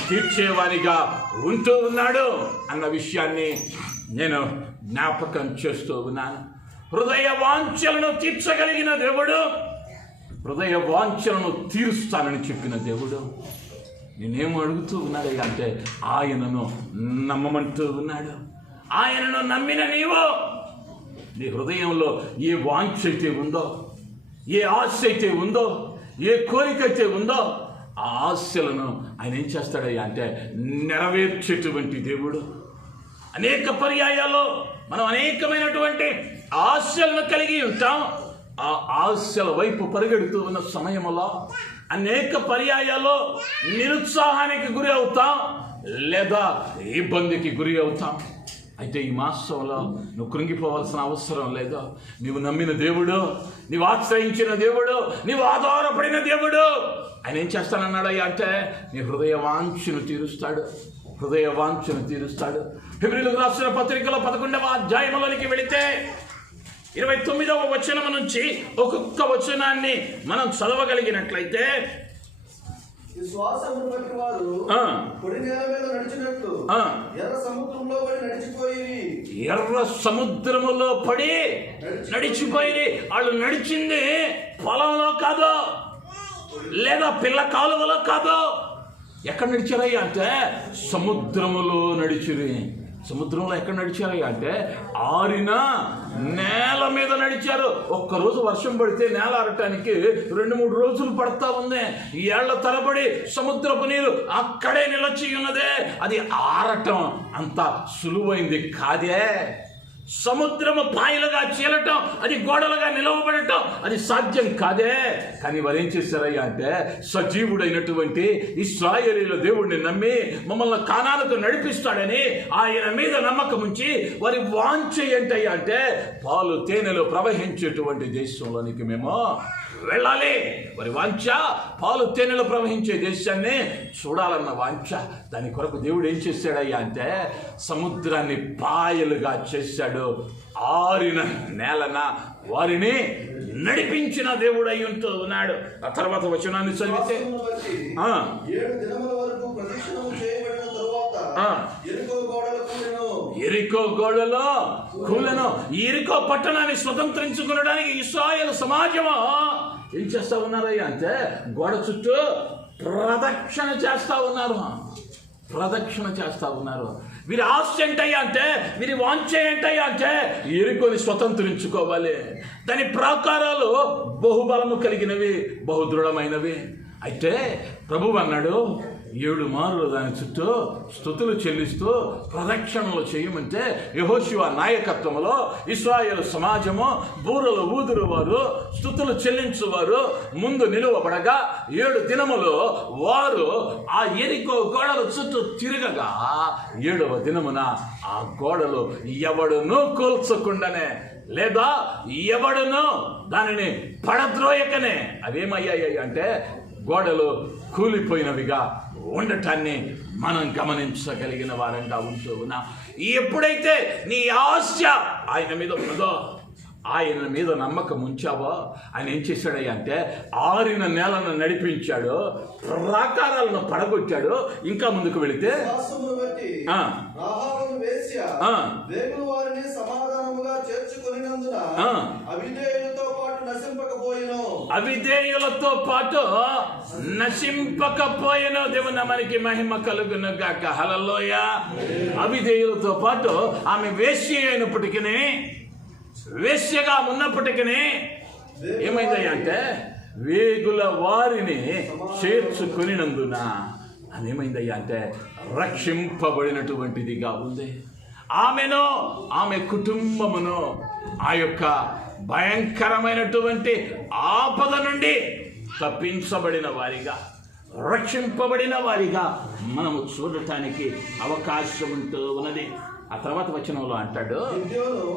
తీర్చేవానిగా ఉంటూ ఉన్నాడు అన్న విషయాన్ని నేను జ్ఞాపకం చేస్తూ ఉన్నాను. హృదయ వాంఛలను తీర్చగలిగిన దేవుడు, హృదయ వాంఛలను తీరుస్తానని చెప్పిన దేవుడు నేనేం అడుగుతూ ఉన్నాడయ్యా అంటే ఆయనను నమ్మమంటూ ఉన్నాడు. ఆయనను నమ్మిన నీవు నీ హృదయంలో ఏ వాంఛ అయితే ఉందో, ఏ ఆశ అయితే ఉందో, ఏ కోరిక అయితే ఉందో, ఆ ఆశలను ఆయన ఏం చేస్తాడయ్యా అంటే నెరవేర్చేటువంటి దేవుడు. అనేక పర్యాయాల్లో మనం అనేకమైనటువంటి ఆశలను కలిగి ఉంటాం. ఆ ఆశల వైపు పరిగెడుతూ ఉన్న సమయంలో అనేక పర్యాయాల్లో నిరుత్సాహానికి గురి అవుతాం, లేదా ఇబ్బందికి గురి అవుతాం. అయితే ఈ మాసంలో నువ్వు కృంగిపోవాల్సిన అవసరం లేదు. నీవు నమ్మిన దేవుడు, నీవు ఆశ్రయించిన దేవుడు, నీవు ఆధారపడిన దేవుడు ఆయన ఏం చేస్తానన్నాడయ్యా అంటే నీ హృదయ వాంఛను తీరుస్తాడు, హృదయ వాంఛను తీరుస్తాడు. హెబ్రీయులకు రాసిన పత్రికలో 11వ అధ్యాయంలోనికి వెళితే 29వ వచనం నుంచి ఒక్కొక్క వచనాన్ని మనం చదవగలిగినట్లయితే, విశ్వాసమును బట్టి వారు పొడి నేల మీద నడిచినట్లు ఎర్ర సముద్రంలో పడి నడిచిపోయి, ఎర్ర సముద్రములో పడి నడిచిపోయి. వాళ్ళు నడిచింది పొలంలో కాదు, లేదా పిల్ల కాలువలో కాదు. ఎక్కడ నడిచారయ్యా అంటే సముద్రములో నడిచిరి. సముద్రంలో ఎక్కడ నడిచారయ్యా అంటే ఆరిన నేల మీద నడిచారు. ఒక్కరోజు వర్షం పడితే నేల ఆరటానికి 2-3 రోజులు పడతా ఉంది. ఏళ్ల తరబడి సముద్రపు నీరు అక్కడే నిలిచి ఉన్నదే. అది ఆరటం అంత సులువైంది కాదే. సముద్రము పాయలుగా చీలటం, అది గోడలుగా నిలవబడటం అది సాధ్యం కాదే. కానీ వారు ఏం చేశారయ్యా అంటే సజీవుడైనటువంటి ఇశ్రాయేలీయుల దేవుడిని నమ్మి మమ్మల్ని కానానుకు నడిపిస్తాడని ఆయన మీద నమ్మకం ఉంచి వారి వాంఛ ఏంటయ్యా అంటే పాలు తేనెలు ప్రవహించేటువంటి దేశంలోనికి మేము వెళ్ళాలి. వారి వాంఛ పాలు తేనెలు ప్రవహించే దేశాన్ని చూడాలన్న వాంఛ. దాని కొరకు దేవుడు ఏం చేశాడయ్యా అంటే సముద్రాన్ని పాయలుగా చేశాడు. ఆరిన నేలన వారిని నడిపించిన దేవుడు అయి ఉంటూ ఉన్నాడు. ఆ తర్వాత వచనాన్ని చదివితే 7 దినముల వరకు ప్రదక్షిణము చేయబడిన తరువాత ఎరికో గోడలో కూలెను. ఎరికో పట్టణాన్ని స్వతంత్రించుకునడానికి ఇశ్రాయేలు సమాజము ఏం చేస్తా ఉన్నారయ్యా అంటే గోడ చుట్టూ ప్రదక్షిణ చేస్తా ఉన్నారు, ప్రదక్షిణ చేస్తా ఉన్నారు. వీరి ఆశ ఏంటయ్యా అంటే, వీరి వాంఛ ఏంటయ్యా అంటే ఎరికోని స్వతంత్రించుకోవాలి. దాని ప్రాకారాలు బహుబలము కలిగినవి, బహుదృఢమైనవి. అయితే ప్రభువు అన్నాడు 7 మార్లు దాని చుట్టూ స్తుతులు చెల్లిస్తూ ప్రదక్షిణలు చేయమంటే యెహోషువ నాయకత్వంలో ఇశ్రాయేలు సమాజము బూరలు ఊదురు వారు, స్తుతులు చెల్లించువారు ముందు నిలువబడగా 7 దినములు వారు ఆ ఎరికో గోడల చుట్టూ తిరగగా 7వ దినమున ఆ గోడలు ఎవడునూ కూల్చకుండానే, లేదా ఎవడునూ దానిని పడద్రోయకనే అవేమయ్యాయి అంటే గోడలు కూలిపోయినవిగా ఉండటాన్ని మనం గమనించగలిగిన వారంగా ఉంటూ ఉన్నాం. ఎప్పుడైతే నీ ఆశ ఆయన మీద ఉన్నదో, ఆయన మీద నమ్మకం ఉంచావో, ఆయన ఏం చేశాడయ్యా అంటే ఆరిన నేలను నడిపించాడు, ప్రాకారాలను పడగొట్టాడు. ఇంకా ముందుకు వెళితే అవిధేయులతో పాటు నశింపకపోయెను. దేవుని నామానికి మహిమ కలుగును గాక. హల్లెలూయా. అవిధేయులతో పాటు ఆమె వేశ్య అయినప్పటికీ, వేశ్యగా ఉన్నప్పటికీ ఏమైందయ్యా అంటే వేగుల వారిని చేర్చుకొనినందున అది ఏమైందయ్యా అంటే రక్షింపబడినటువంటిదిగా ఉంది. ఆమెను, ఆమె కుటుంబమును ఆ యొక్క భయంకరమైనటువంటి ఆపద నుండి తప్పించబడిన వారిగా, రక్షింపబడిన వారిగా మనము చూడటానికి అవకాశం ఉంటూ ఉన్నది. ఆ తర్వాత వచనంలో అంటాడు, గిద్యోను,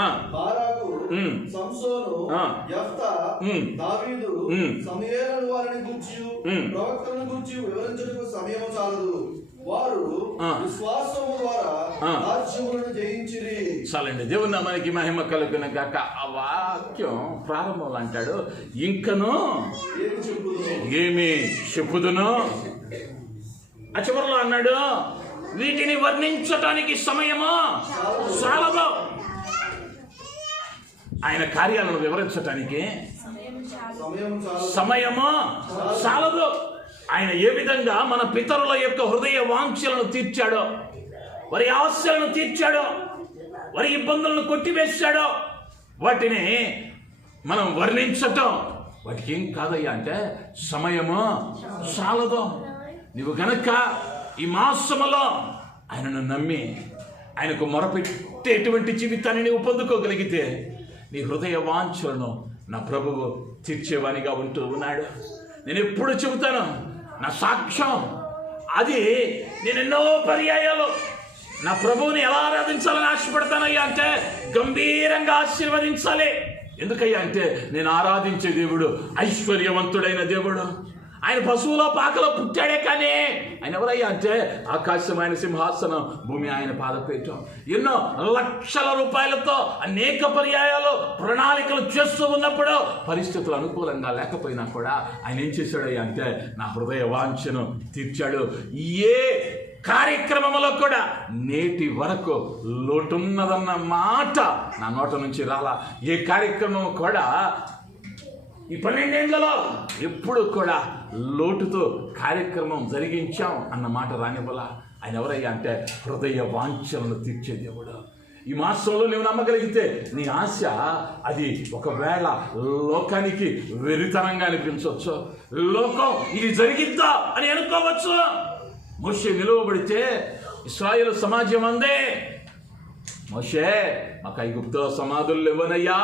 ఆ, బారాకు, ఉమ్, సంసోను, ఆ, యెఫ్తా, ఉమ్, దావీదు, ఉమ్, సమూయేలు వారిని గూర్చి ఉమ్, ప్రవక్తలను గూర్చి వివరించుటకు సమయం చాలదు. వారు ఆ, విశ్వాసము ద్వారా ఆ, రాజ్యములను జయించిరి. చాలండి. దేవుని నామానికి మహిమ కలుగును గాక. ఆ వాక్యం ప్రారంభంలో అంటాడు, ఇంకను ఏమి చెప్పుదును? ఏమి చెప్పుదును. ఆ చివరిలో అన్నాడు, వీటిని వర్ణించటానికి సమయము చాలదు. ఆయన కార్యాలను వివరించటానికి సమయం చాలదు. సమయము చాలదు. ఆయన ఏ విధంగా మన పితరుల యొక్క హృదయ వాంఛలను తీర్చాడో, వారి ఆశలను తీర్చాడో, వారి ఇబ్బందులను కొట్టివేశాడో, వాటిని మనం వర్ణించటం వాటికి ఏం కాదయ్యా అంటే సమయము చాలదు. నువ్వు గనక ఈ మాసములో ఆయనను నమ్మి ఆయనకు మొరపెట్టేటువంటి జీవితాన్ని నీవు పొందుకోగలిగితే నీ హృదయ వాంఛలను నా ప్రభువు తీర్చేవానిగా ఉంటూ ఉన్నాడు. నేను ఎప్పుడు చెబుతాను, నా సాక్ష్యం అది. నేను ఎన్నో పర్యాయాలు నా ప్రభువుని ఎలా ఆరాధించాలని ఆశపడతానయ్యా అంటే గంభీరంగా ఆశీర్వదించాలి. ఎందుకయ్యా అంటే నేను ఆరాధించే దేవుడు ఐశ్వర్యవంతుడైన దేవుడు. ఆయన పశువులో పాకలో పుట్టాడే, కానీ ఆయన ఎవరయ్యా అంటే ఆకాశం ఆయన సింహాసనం, భూమి ఆయన పాదపీఠం. ఎన్నో లక్షల రూపాయలతో అనేక పర్యాయాలు ప్రణాళికలు చేస్తూ ఉన్నప్పుడు పరిస్థితులు అనుకూలంగా లేకపోయినా కూడా ఆయన ఏం చేశాడయ్యా అంటే నా హృదయ వాంఛను తీర్చాడు. ఏ కార్యక్రమంలో కూడా నేటి వరకు లోటున్నదన్న మాట నా నోట నుంచి రాలా. ఏ కార్యక్రమం కూడా ఈ 12 ఏళ్లలో ఎప్పుడు కూడా లోటుతో కార్యక్రమం జరిగించాం అన్న మాట రానివ్వలా. ఆయన ఎవరయ్యా అంటే హృదయ వాంఛలను తీర్చే దేవుడు. ఈ మాసంలో నువ్వు నమ్మగలిగితే నీ ఆశ అది ఒకవేళ లోకానికి వెరితనంగా అనిపించవచ్చు. లోకం ఇది జరిగిద్దా అని అనుకోవచ్చు. మోషే నిలువబడితే ఇశ్రాయేలు సమాజం అందే, మోషే మాకు ఐగుప్తులో సమాధులు ఇవ్వనయ్యా.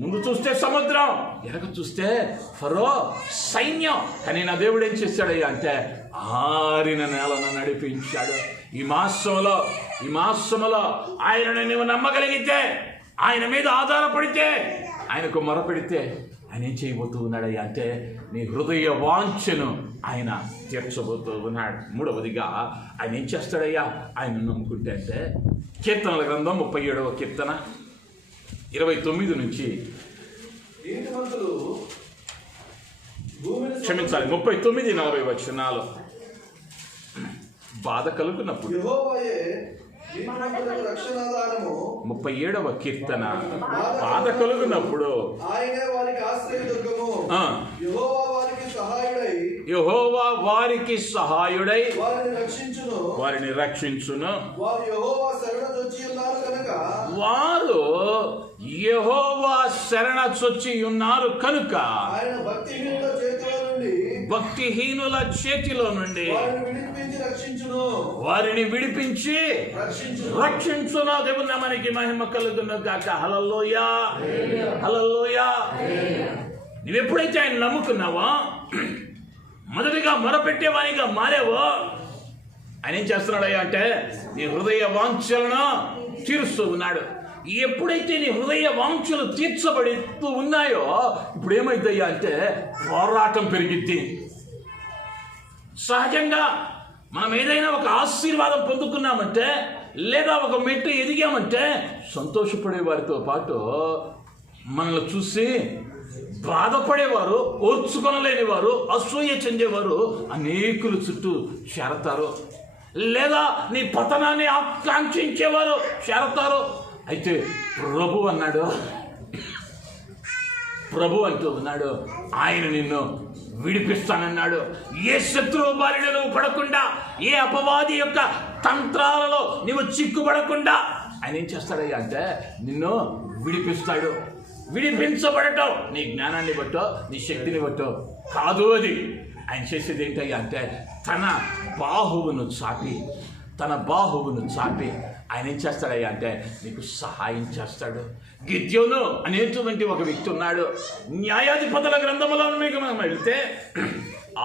ముందు చూస్తే సముద్రం, వెనక చూస్తే ఫరో సైన్యం. కానీ నా దేవుడు ఏం చేశాడయ్యా అంటే ఆరిన నేలను నడిపించాడు. ఈ మాసంలో ఆయనను నువ్వు నమ్మగలిగితే, ఆయన మీద ఆధారపడితే, ఆయనకు మొరపెడితే ఆయన ఏం చేయబోతూ ఉన్నాడయ్యా అంటే నీ హృదయ వాంఛను ఆయన తీర్చబోతూ ఉన్నాడు. మూడవదిగా ఆయన ఏం చేస్తాడయ్యా ఆయన నమ్ముకుంటే అంటే కీర్తనల గ్రంథం 37వ కీర్తన 29 నుంచి క్షమించాలి 39-40 వచనాలు. బాధ కలుగునప్పుడు 37వ కీర్తన బాధ కలుగునప్పుడు యెహోవా వారికి సహాయుడై వారిని రక్షించును. వారు యెహోవా శరణ చొచ్చి ఉన్నారు కనుక భక్తిహీనుల చేతిలో నుండి వారిని విడిపించి రక్షించును. దేవుని నామానికి మహిమ కలుగును గాక. హల్లెలూయా, హల్లెలూయా. నువ్వెప్పుడైతే ఆయన నమ్ముకున్నావో, మొదటిగా మొరపెట్టేవానిగా మారావో, ఆయన ఏం చేస్తున్నాడయ్యా అంటే నీ హృదయ వాంఛలను తీరుస్తూ ఉన్నాడు. ఎప్పుడైతే నీ హృదయ వాంఛలు తీర్చబడుతూ ఉన్నాయో ఇప్పుడు ఏమైందయ్యా అంటే పోరాటం పెరిగిద్ది. సహజంగా మనం ఏదైనా ఒక ఆశీర్వాదం పొందుకున్నామంటే లేదా ఒక మెట్టు ఎదిగామంటే సంతోషపడే వారితో పాటు మనల్ని చూసి బాధపడేవారు, ఓర్చుకొనలేని వారు, అసూయ చెందేవారు అనేకులు చుట్టూ చేరతారు. లేదా నీ పతనాన్ని ఆకాంక్షించేవారు చేరతారు. అయితే ప్రభు అంటూ ఉన్నాడు ఆయన నిన్ను విడిపిస్తానన్నాడు. ఏ శత్రువు బారిన నువ్వు పడకుండా, ఏ అపవాది యొక్క తంత్రాలలో నువ్వు చిక్కుపడకుండా ఆయన ఏం చేస్తాడయ్యా అంటే నిన్ను విడిపిస్తాడు. విడిపించబడటం నీ జ్ఞానాన్ని బట్టో నీ శక్తిని బట్టో కాదు. అది ఆయన చేసేది ఏంటయ్యా అంటే తన బాహువును చాపి ఆయన ఏం చేస్తాడయ్యా అంటే నీకు సహాయం చేస్తాడు. గిద్యోను అనేటువంటి ఒక వ్యక్తి ఉన్నాడు. న్యాయాధిపతుల గ్రంథంలో మీకు మనం వెళ్తే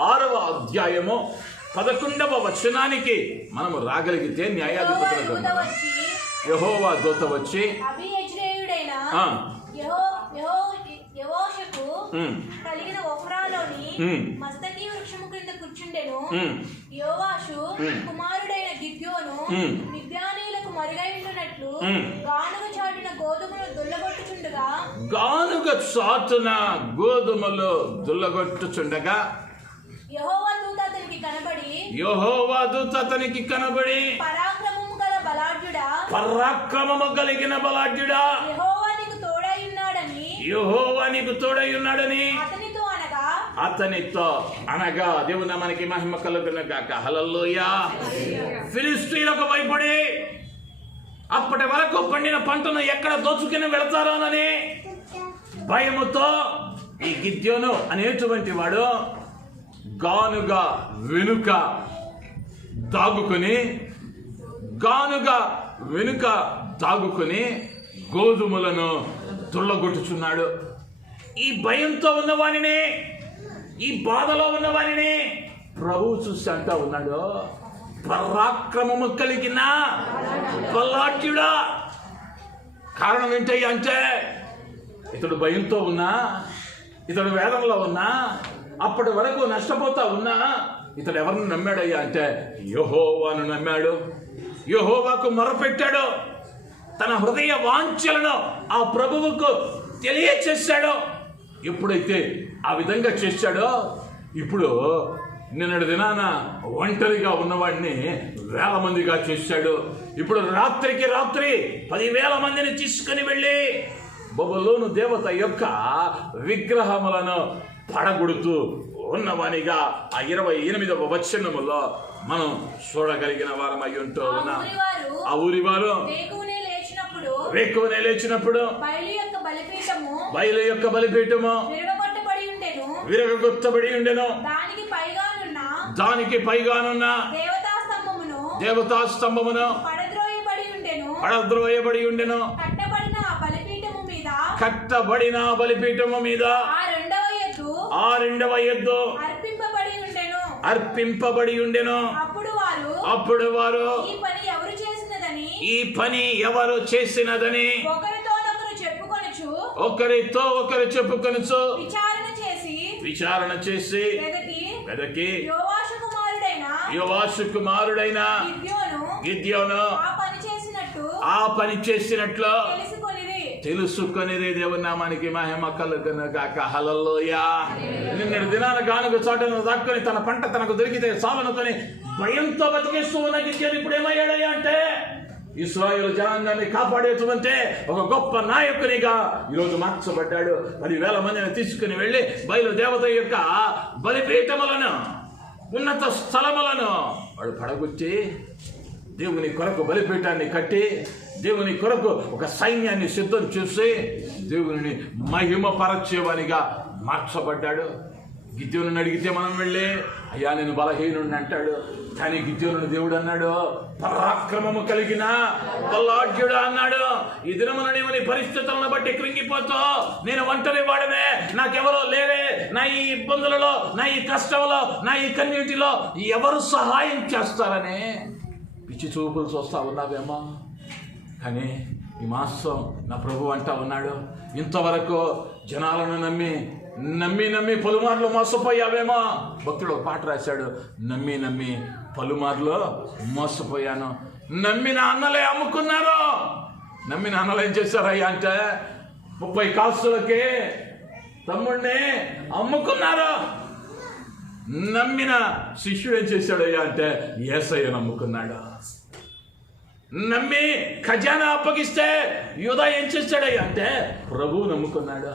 6వ అధ్యాయము 11వ వచనానికి మనము రాగలిగితే న్యాయాధిపతుల గ్రంథం యెహోవా దూత వచ్చి అబీయెజ్రీయుడైన యెహోషుకు కలిగిన ఒఫ్రాలోని మస్తకి వృక్షము క్రింద కూర్చుండెను. యోవాషు కుమారుడైన గిద్యోను మిద్యానీయులకు మరుగైండునట్లు గానుగ చాటున గోధుమలు దుల్లగొట్టుచుండగా యెహోవా దూత అతనికి కనబడి పరాక్రమము కలిగిన బలాఢ్యుడా, యెహోవా నీకు తోడై ఉన్నాడని అతనితో అనగా దేవుని మనకి మహిమ కలుగును గాక. హల్లెలూయా. ఫిలిష్తీయులకు భయపడి అప్పటి వరకు పండిన పంటను ఎక్కడ దోచుకుని వెళతారోనని భయముతో ఈ గిద్యోను అనేటువంటి వాడు గానుగా వెనుక దాగుకొని గోధుమలను దుల్లగొట్టుచున్నాడు. ఈ భయంతో ఉన్నవానిని, ఈ బాధలో ఉన్నవానిని ప్రభువు చూసి అంటా ఉన్నాడు, పరాక్రమము కలిగిన బలాఢ్యుడా. కారణం ఏంటయ్యా అంటే, ఇతడు భయంతో ఉన్నా, ఇతడు వేదనలో ఉన్నా, అప్పటి వరకు నష్టపోతా ఉన్నా, ఇతడు ఎవరిని నమ్మాడయ్యా అంటే యెహోవాను నమ్మాడు. యెహోవాకు మొరపెట్టాడు. తన హృదయ వాంఛలను ఆ ప్రభువుకు తెలియచేశాడు. ఎప్పుడైతే ఆ విధంగా చేశాడో, ఇప్పుడు నిన్నటి దినాన ఒంటరిగా ఉన్నవాడిని 1000 మందిగా చేశాడు. ఇప్పుడు రాత్రికి రాత్రి 10,000 మందిని తీసుకుని వెళ్ళి బబులోను దేవత యొక్క విగ్రహములను పడగొడుతూ ఉన్నవానిగా ఆ 28వ వచనములో మనం చూడగలిగిన వారమై ఉంటూ ఉన్నాం. ఆ ఊరి వారు వేకువనే లేచినప్పుడు బయలు యొక్క బలిపీఠము విరగొట్టబడి ఉండెను. దానికి పైగానున్న దేవతా స్తంభమును పడద్రోయబడి ఉండెను. కట్టబడిన బలిపీఠము మీద ఆ రెండవ ఎద్దు అర్పింపబడి ఉండెను. అప్పుడు వారు ఈ పని ఎవరు చేసినదని ఒకరితో ఒకరు చెప్పుకొనుచు విచారణ చేసి వెదకి యోవాషు కుమారుడైన గిద్యోను ఆ పని చేసినట్లు తెలుసుకొనిది. దేవుని నామానికి మహిమ కలుగును గాక. హల్లెలూయా. నిన్నటి దినాన గానుగ చాటును దాక్కుని తన పంట తనకు దొరికితే చాలనుకొని భయంతో బతికేస్తూ ఉన్న గిద్యోను ఇప్పుడు ఏమయ్యాడయ్యా అంటే, ఇశ్రాయేలు జనాంగాన్ని కాపాడేటువంటి ఒక గొప్ప నాయకునిగా ఈరోజు మార్చబడ్డాడు. 10,000 మందిని తీసుకుని వెళ్ళి బయలు దేవత యొక్క బలిపీఠములను, ఉన్నత స్థలములను వాడు పడగొట్టి దేవుని కొరకు బలిపీఠాన్ని కట్టి దేవుని కొరకు ఒక సైన్యాన్ని సిద్ధం చేసి దేవుని మహిమపరచేవానిగా మార్చబడ్డాడు. గిద్యోనుని అడిగితే మనం వెళ్ళి అయ్యా నేను బలహీనుడిని అంటాడు. కానీ గిద్యోనుని దేవుడు అన్నాడు, పరాక్రమము కలిగిన బలాఢ్యుడు అన్నాడు. ఈ దినమున నీవు నీ పరిస్థితులను బట్టి కృంగిపోతూ నేను ఒంటరి వాడనే, నాకెవరో లేరే, నా ఈ ఇబ్బందులలో, నా ఈ కష్టంలో, నా ఈ కన్నీటిలో ఎవరు సహాయం చేస్తారని పిచ్చి చూపులు చూస్తా ఉన్నావేమో. కానీ ఈ మాసం నా ప్రభు అంటా ఉన్నాడు, ఇంతవరకు జనాలను నమ్మి పలుమార్లు మోసపోయావేమో. భక్తుడు ఒక పాట రాశాడు, నమ్మి పలుమార్లు మోసపోయాను. నమ్మిన అన్నలే అమ్ముకున్నారు. నమ్మిన అన్నలు ఏం చేశారయ్యా అంటే 30 కాసులకి తమ్ముడిని అమ్ముకున్నారు. నమ్మిన శిష్యుడు ఏం చేశాడయ్యా అంటే యేసయ్యను నమ్ముకున్నాడు. నమ్మి ఖజానా అప్పగిస్తే యూదా ఏం చేశాడయ్యా అంటే ప్రభువు నమ్ముకున్నాడు.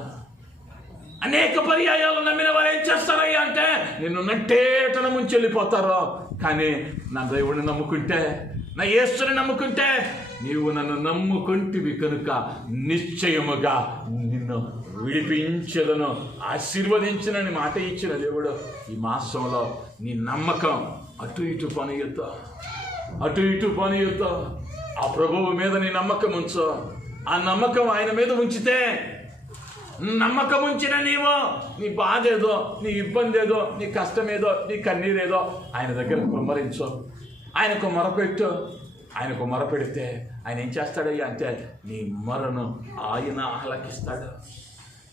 అనేక పర్యాయాలు నమ్మిన వారు ఏం చేస్తారయ్యా అంటే నిన్ను నట్టేటన ముంచి వెళ్ళిపోతారు. కానీ నా దేవుడిని నమ్ముకుంటే, నా యేసుని నమ్ముకుంటే, నీవు నన్ను నమ్ముకుంటివి కనుక నిశ్చయముగా నిన్ను విడిపించదను, ఆశీర్వదించనని మాట ఇచ్చిన దేవుడు ఈ మాసంలో నీ నమ్మకం అటు ఇటు పనియుతో ఆ ప్రభువు మీద నీ నమ్మకం ఉంచు. ఆ నమ్మకం ఆయన మీద ఉంచితే, నమ్మకం ఉంచిన నీవు నీ బాధ ఏదో, నీ ఇబ్బంది ఏదో, నీ కష్టం ఏదో, నీ కన్నీరేదో ఆయన దగ్గర కుమ్మరించు, ఆయనకు మొరపెట్టు, ఆయనకు మొరపెడితే ఆయన ఏం చేస్తాడయ్యా అంటే నీ మొరను ఆయన ఆలకిస్తాడు.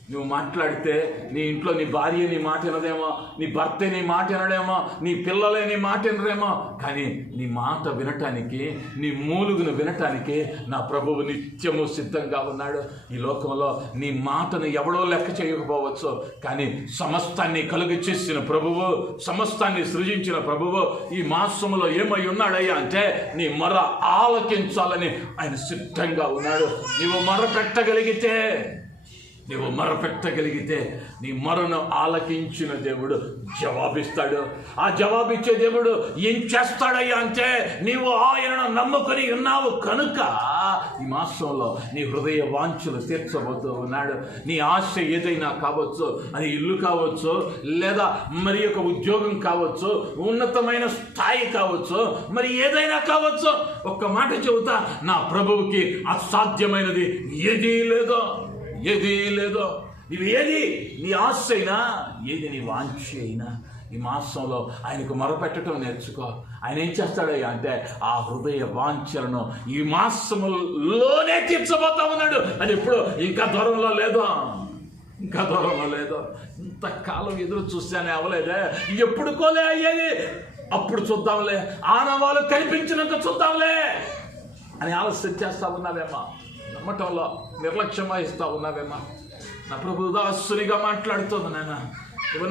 నువ్వు మాట్లాడితే నీ ఇంట్లో నీ భార్య నీ మాట వినదేమో, నీ భర్త నీ మాట వినడేమో, నీ పిల్లలే నీ మాట వినరేమో, కానీ నీ మాట వినటానికి, నీ మూలుగును వినటానికి నా ప్రభువు నిత్యము సిద్ధంగా ఉన్నాడు. ఈ లోకంలో నీ మాటను ఎవడో లెక్క చేయకపోవచ్చు, కానీ సమస్తాన్ని కలుగు చేసిన ప్రభువు, సమస్తాన్ని సృజించిన ప్రభువు ఈ మాసములో ఏమై ఉన్నాడయ్యా అంటే నీ మొర ఆలకించాలని ఆయన సిద్ధంగా ఉన్నాడు. నీవు మొర పెట్టగలిగితే, నీవు మొరపెట్టగలిగితే నీ మొరను ఆలకించిన దేవుడు జవాబిస్తాడు. ఆ జవాబిచ్చే దేవుడు ఏం చేస్తాడయ్యా అంటే నీవు ఆయనను నమ్ముకొని ఉన్నావు కనుక ఈ మాసంలో నీ హృదయ వాంఛలు తీర్చబోతూ ఉన్నాడు. నీ ఆశ ఏదైనా కావచ్చు, అది ఇల్లు కావచ్చు, లేదా మరి ఒక ఉద్యోగం కావచ్చు, ఉన్నతమైన స్థాయి కావచ్చు, మరి ఏదైనా కావచ్చు. ఒక్క మాట చెబుతా, నా ప్రభువుకి అసాధ్యమైనది ఏదీ లేదో, ఏది లేదో. ఇవి ఏది నీ ఆశ అయినా, ఏది నీ వాంఛ అయినా ఈ మాసంలో ఆయనకు మొరపెట్టడం నేర్చుకో. ఆయన ఏం చేస్తాడయ్యా అంటే ఆ హృదయ వాంఛలను ఈ మాసములోనే తీర్చబోతా ఉన్నాడు. అది ఎప్పుడు ఇంకా దూరంలో లేదో, ఇంకా దూరంలో లేదో. ఇంతకాలం ఎదురు చూస్తానే అవ్వలేదే, ఎప్పుడుకోలే అయ్యేది, అప్పుడు చూద్దాంలే, ఆనవాళ్ళు కనిపించినాక చూద్దాంలే అని ఆలస్యం చేస్తా ఉన్నావేమా, నమ్మటంలో నిర్లక్ష్యం వహిస్తా ఉన్నావేమా. నా ప్రభు దాసునిగా మాట్లాడుతుంది నాయన. నువ్వు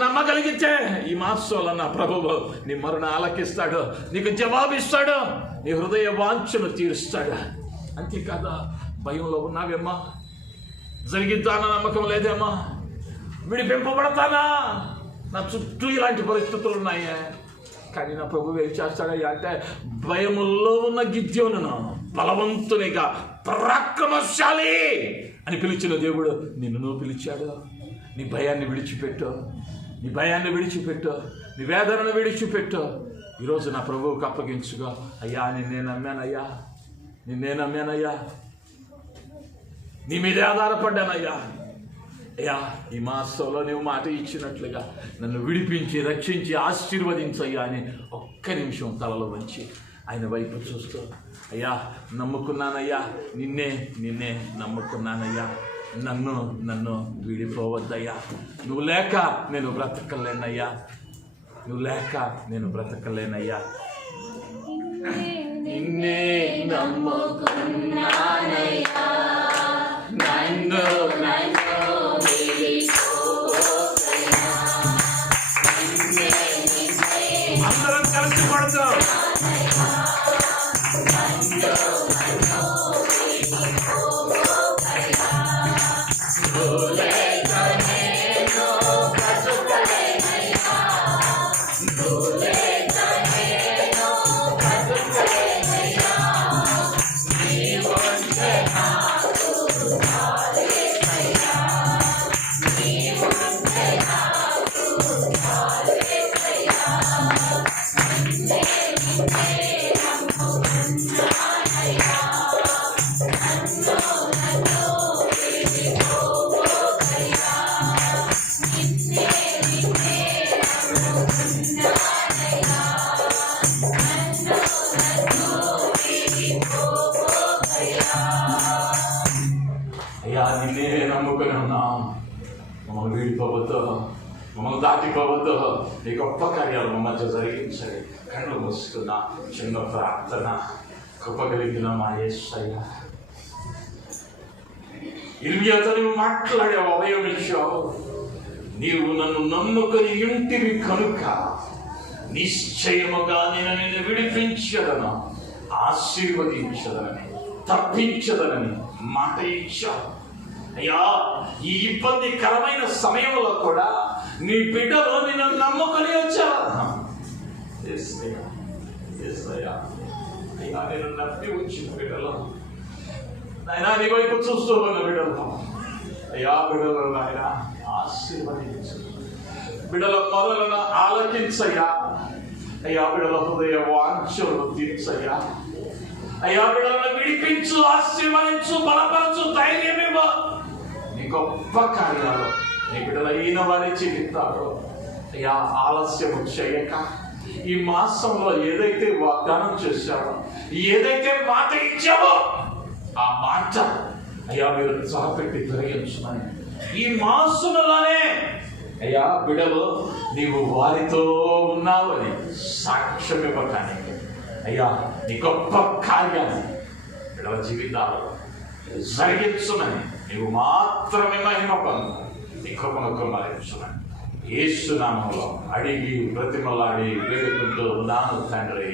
నమ్మగలిగితే ఈ మాసంలో నా ప్రభువు నీ మరణ ఆలకిస్తాడు, నీకు జవాబిస్తాడు, నీ హృదయ వాంఛను తీరుస్తాడు. అంతేకాదా, భయంలో ఉన్నావేమ్మా, జరిగిద్దానా నమ్మకం లేదేమా, విడిపింపబడతానా, నా చుట్టూ ఇలాంటి పరిస్థితులు ఉన్నాయే, కానీ నా ప్రభువు ఏం చేస్తాడయ్యా అంటే భయముల్లో ఉన్న గిద్యోనును బలవంతునిగా పరాక్రమశాలి అని పిలిచిన దేవుడు నిన్ను పిలిచాడు. నీ భయాన్ని విడిచిపెట్టు, నీ భయాన్ని విడిచిపెట్టు, నీ వేదనను విడిచిపెట్టు. ఈరోజు నా ప్రభువుకు అప్పగించుకో. అయ్యా నిన్నే నమ్మానయ్యా, నీ మీదే ఆధారపడ్డానయ్యా. అయ్యా ఈ మాసంలో నువ్వు మాట ఇచ్చినట్లుగా నన్ను విడిపించి రక్షించి ఆశీర్వదించయ్యా అని ఒక్క నిమిషం తలలో వంచి ఆయన వైపు చూస్తూ, అయ్యా నమ్ముకున్నానయ్యా, నిన్నే నమ్ముకున్నానయ్యా, నన్ను విడిపోవద్దయ్యా, నువ్వు లేక నేను బ్రతకలేనయ్యా, నిన్నే నమ్ముకున్నానయ్యా, నన్ను అందరం కలిసి పడతాం. అయ్యా నిన్నే నమ్ముకుని ఉన్నాం, మమ్మల్ని వీడిపోవద్దు, మమ్మల్ని దాటిపోవద్దు, నీ గొప్ప కార్యాలు మమ్మల్ని జరిగించండి. కళ్ళు మూసుకున్న చిన్న ప్రార్థన. కృపగలిగిన మా యేసయ్య, ఇర్మియాతో నువ్వు మాట్లాడావు, అభయం ఇచ్చావు. నీవు నన్ను నమ్ముకొని ఇంటివి కనుక నిశ్చయముగా నేను విడిపించదను, ఆశీర్వదించదనని, తప్పించదనని మాట ఇచ్చావు. అయ్యా ఈ ఇబ్బందికరమైన సమయంలో కూడా నీ బిడ్డలో నిన్ను నమ్ముకొని వచ్చావా? అయ్యా నేను నమ్మి వచ్చిన బిడ్డలో ఆయన నీ వైపు చూస్తూ ఉన్న బిడ్డలో, అయ్యా బిడ్డలో ఆయన ఆశీర్వదించు, బిడ్డల మొదలను ఆలకించయ్యా, అయ్యా బిడ్డల హృదయ వాంఛలు తీర్చయ్యా, అయ్యా బిడ్డలను విడిపించు, ఆశీర్వదించు, బలపరచు, ధైర్యమివ్వు. నీ గొప్ప కార్యాలు నీ బిడ్డలైన వారి జీవితాలు అయ్యా ఆలస్యము చేయక ఈ మాసంలో ఏదైతే వాగ్దానం చేశావో, ఏదైతే మాట ఇచ్చావో ఆ మాట అయ్యా మీరు చాపెట్టి జరిగించమని ఈ మాసంలోనే అయ్యా బిడలు నీవు వారితో ఉన్నావని సాక్ష్యం ఇవ్వటానికి అయ్యా నీ గొప్ప కార్యాన్ని బిడల జీవితాలు జరిగించమని నీవు మాత్రమే మహిమ పొందు, నీ కృపను కుమ్మరించమని యేసు నామములో అడిగి బ్రతిమలాడి వేడుకుంటూ ఉన్నాను తండ్రి.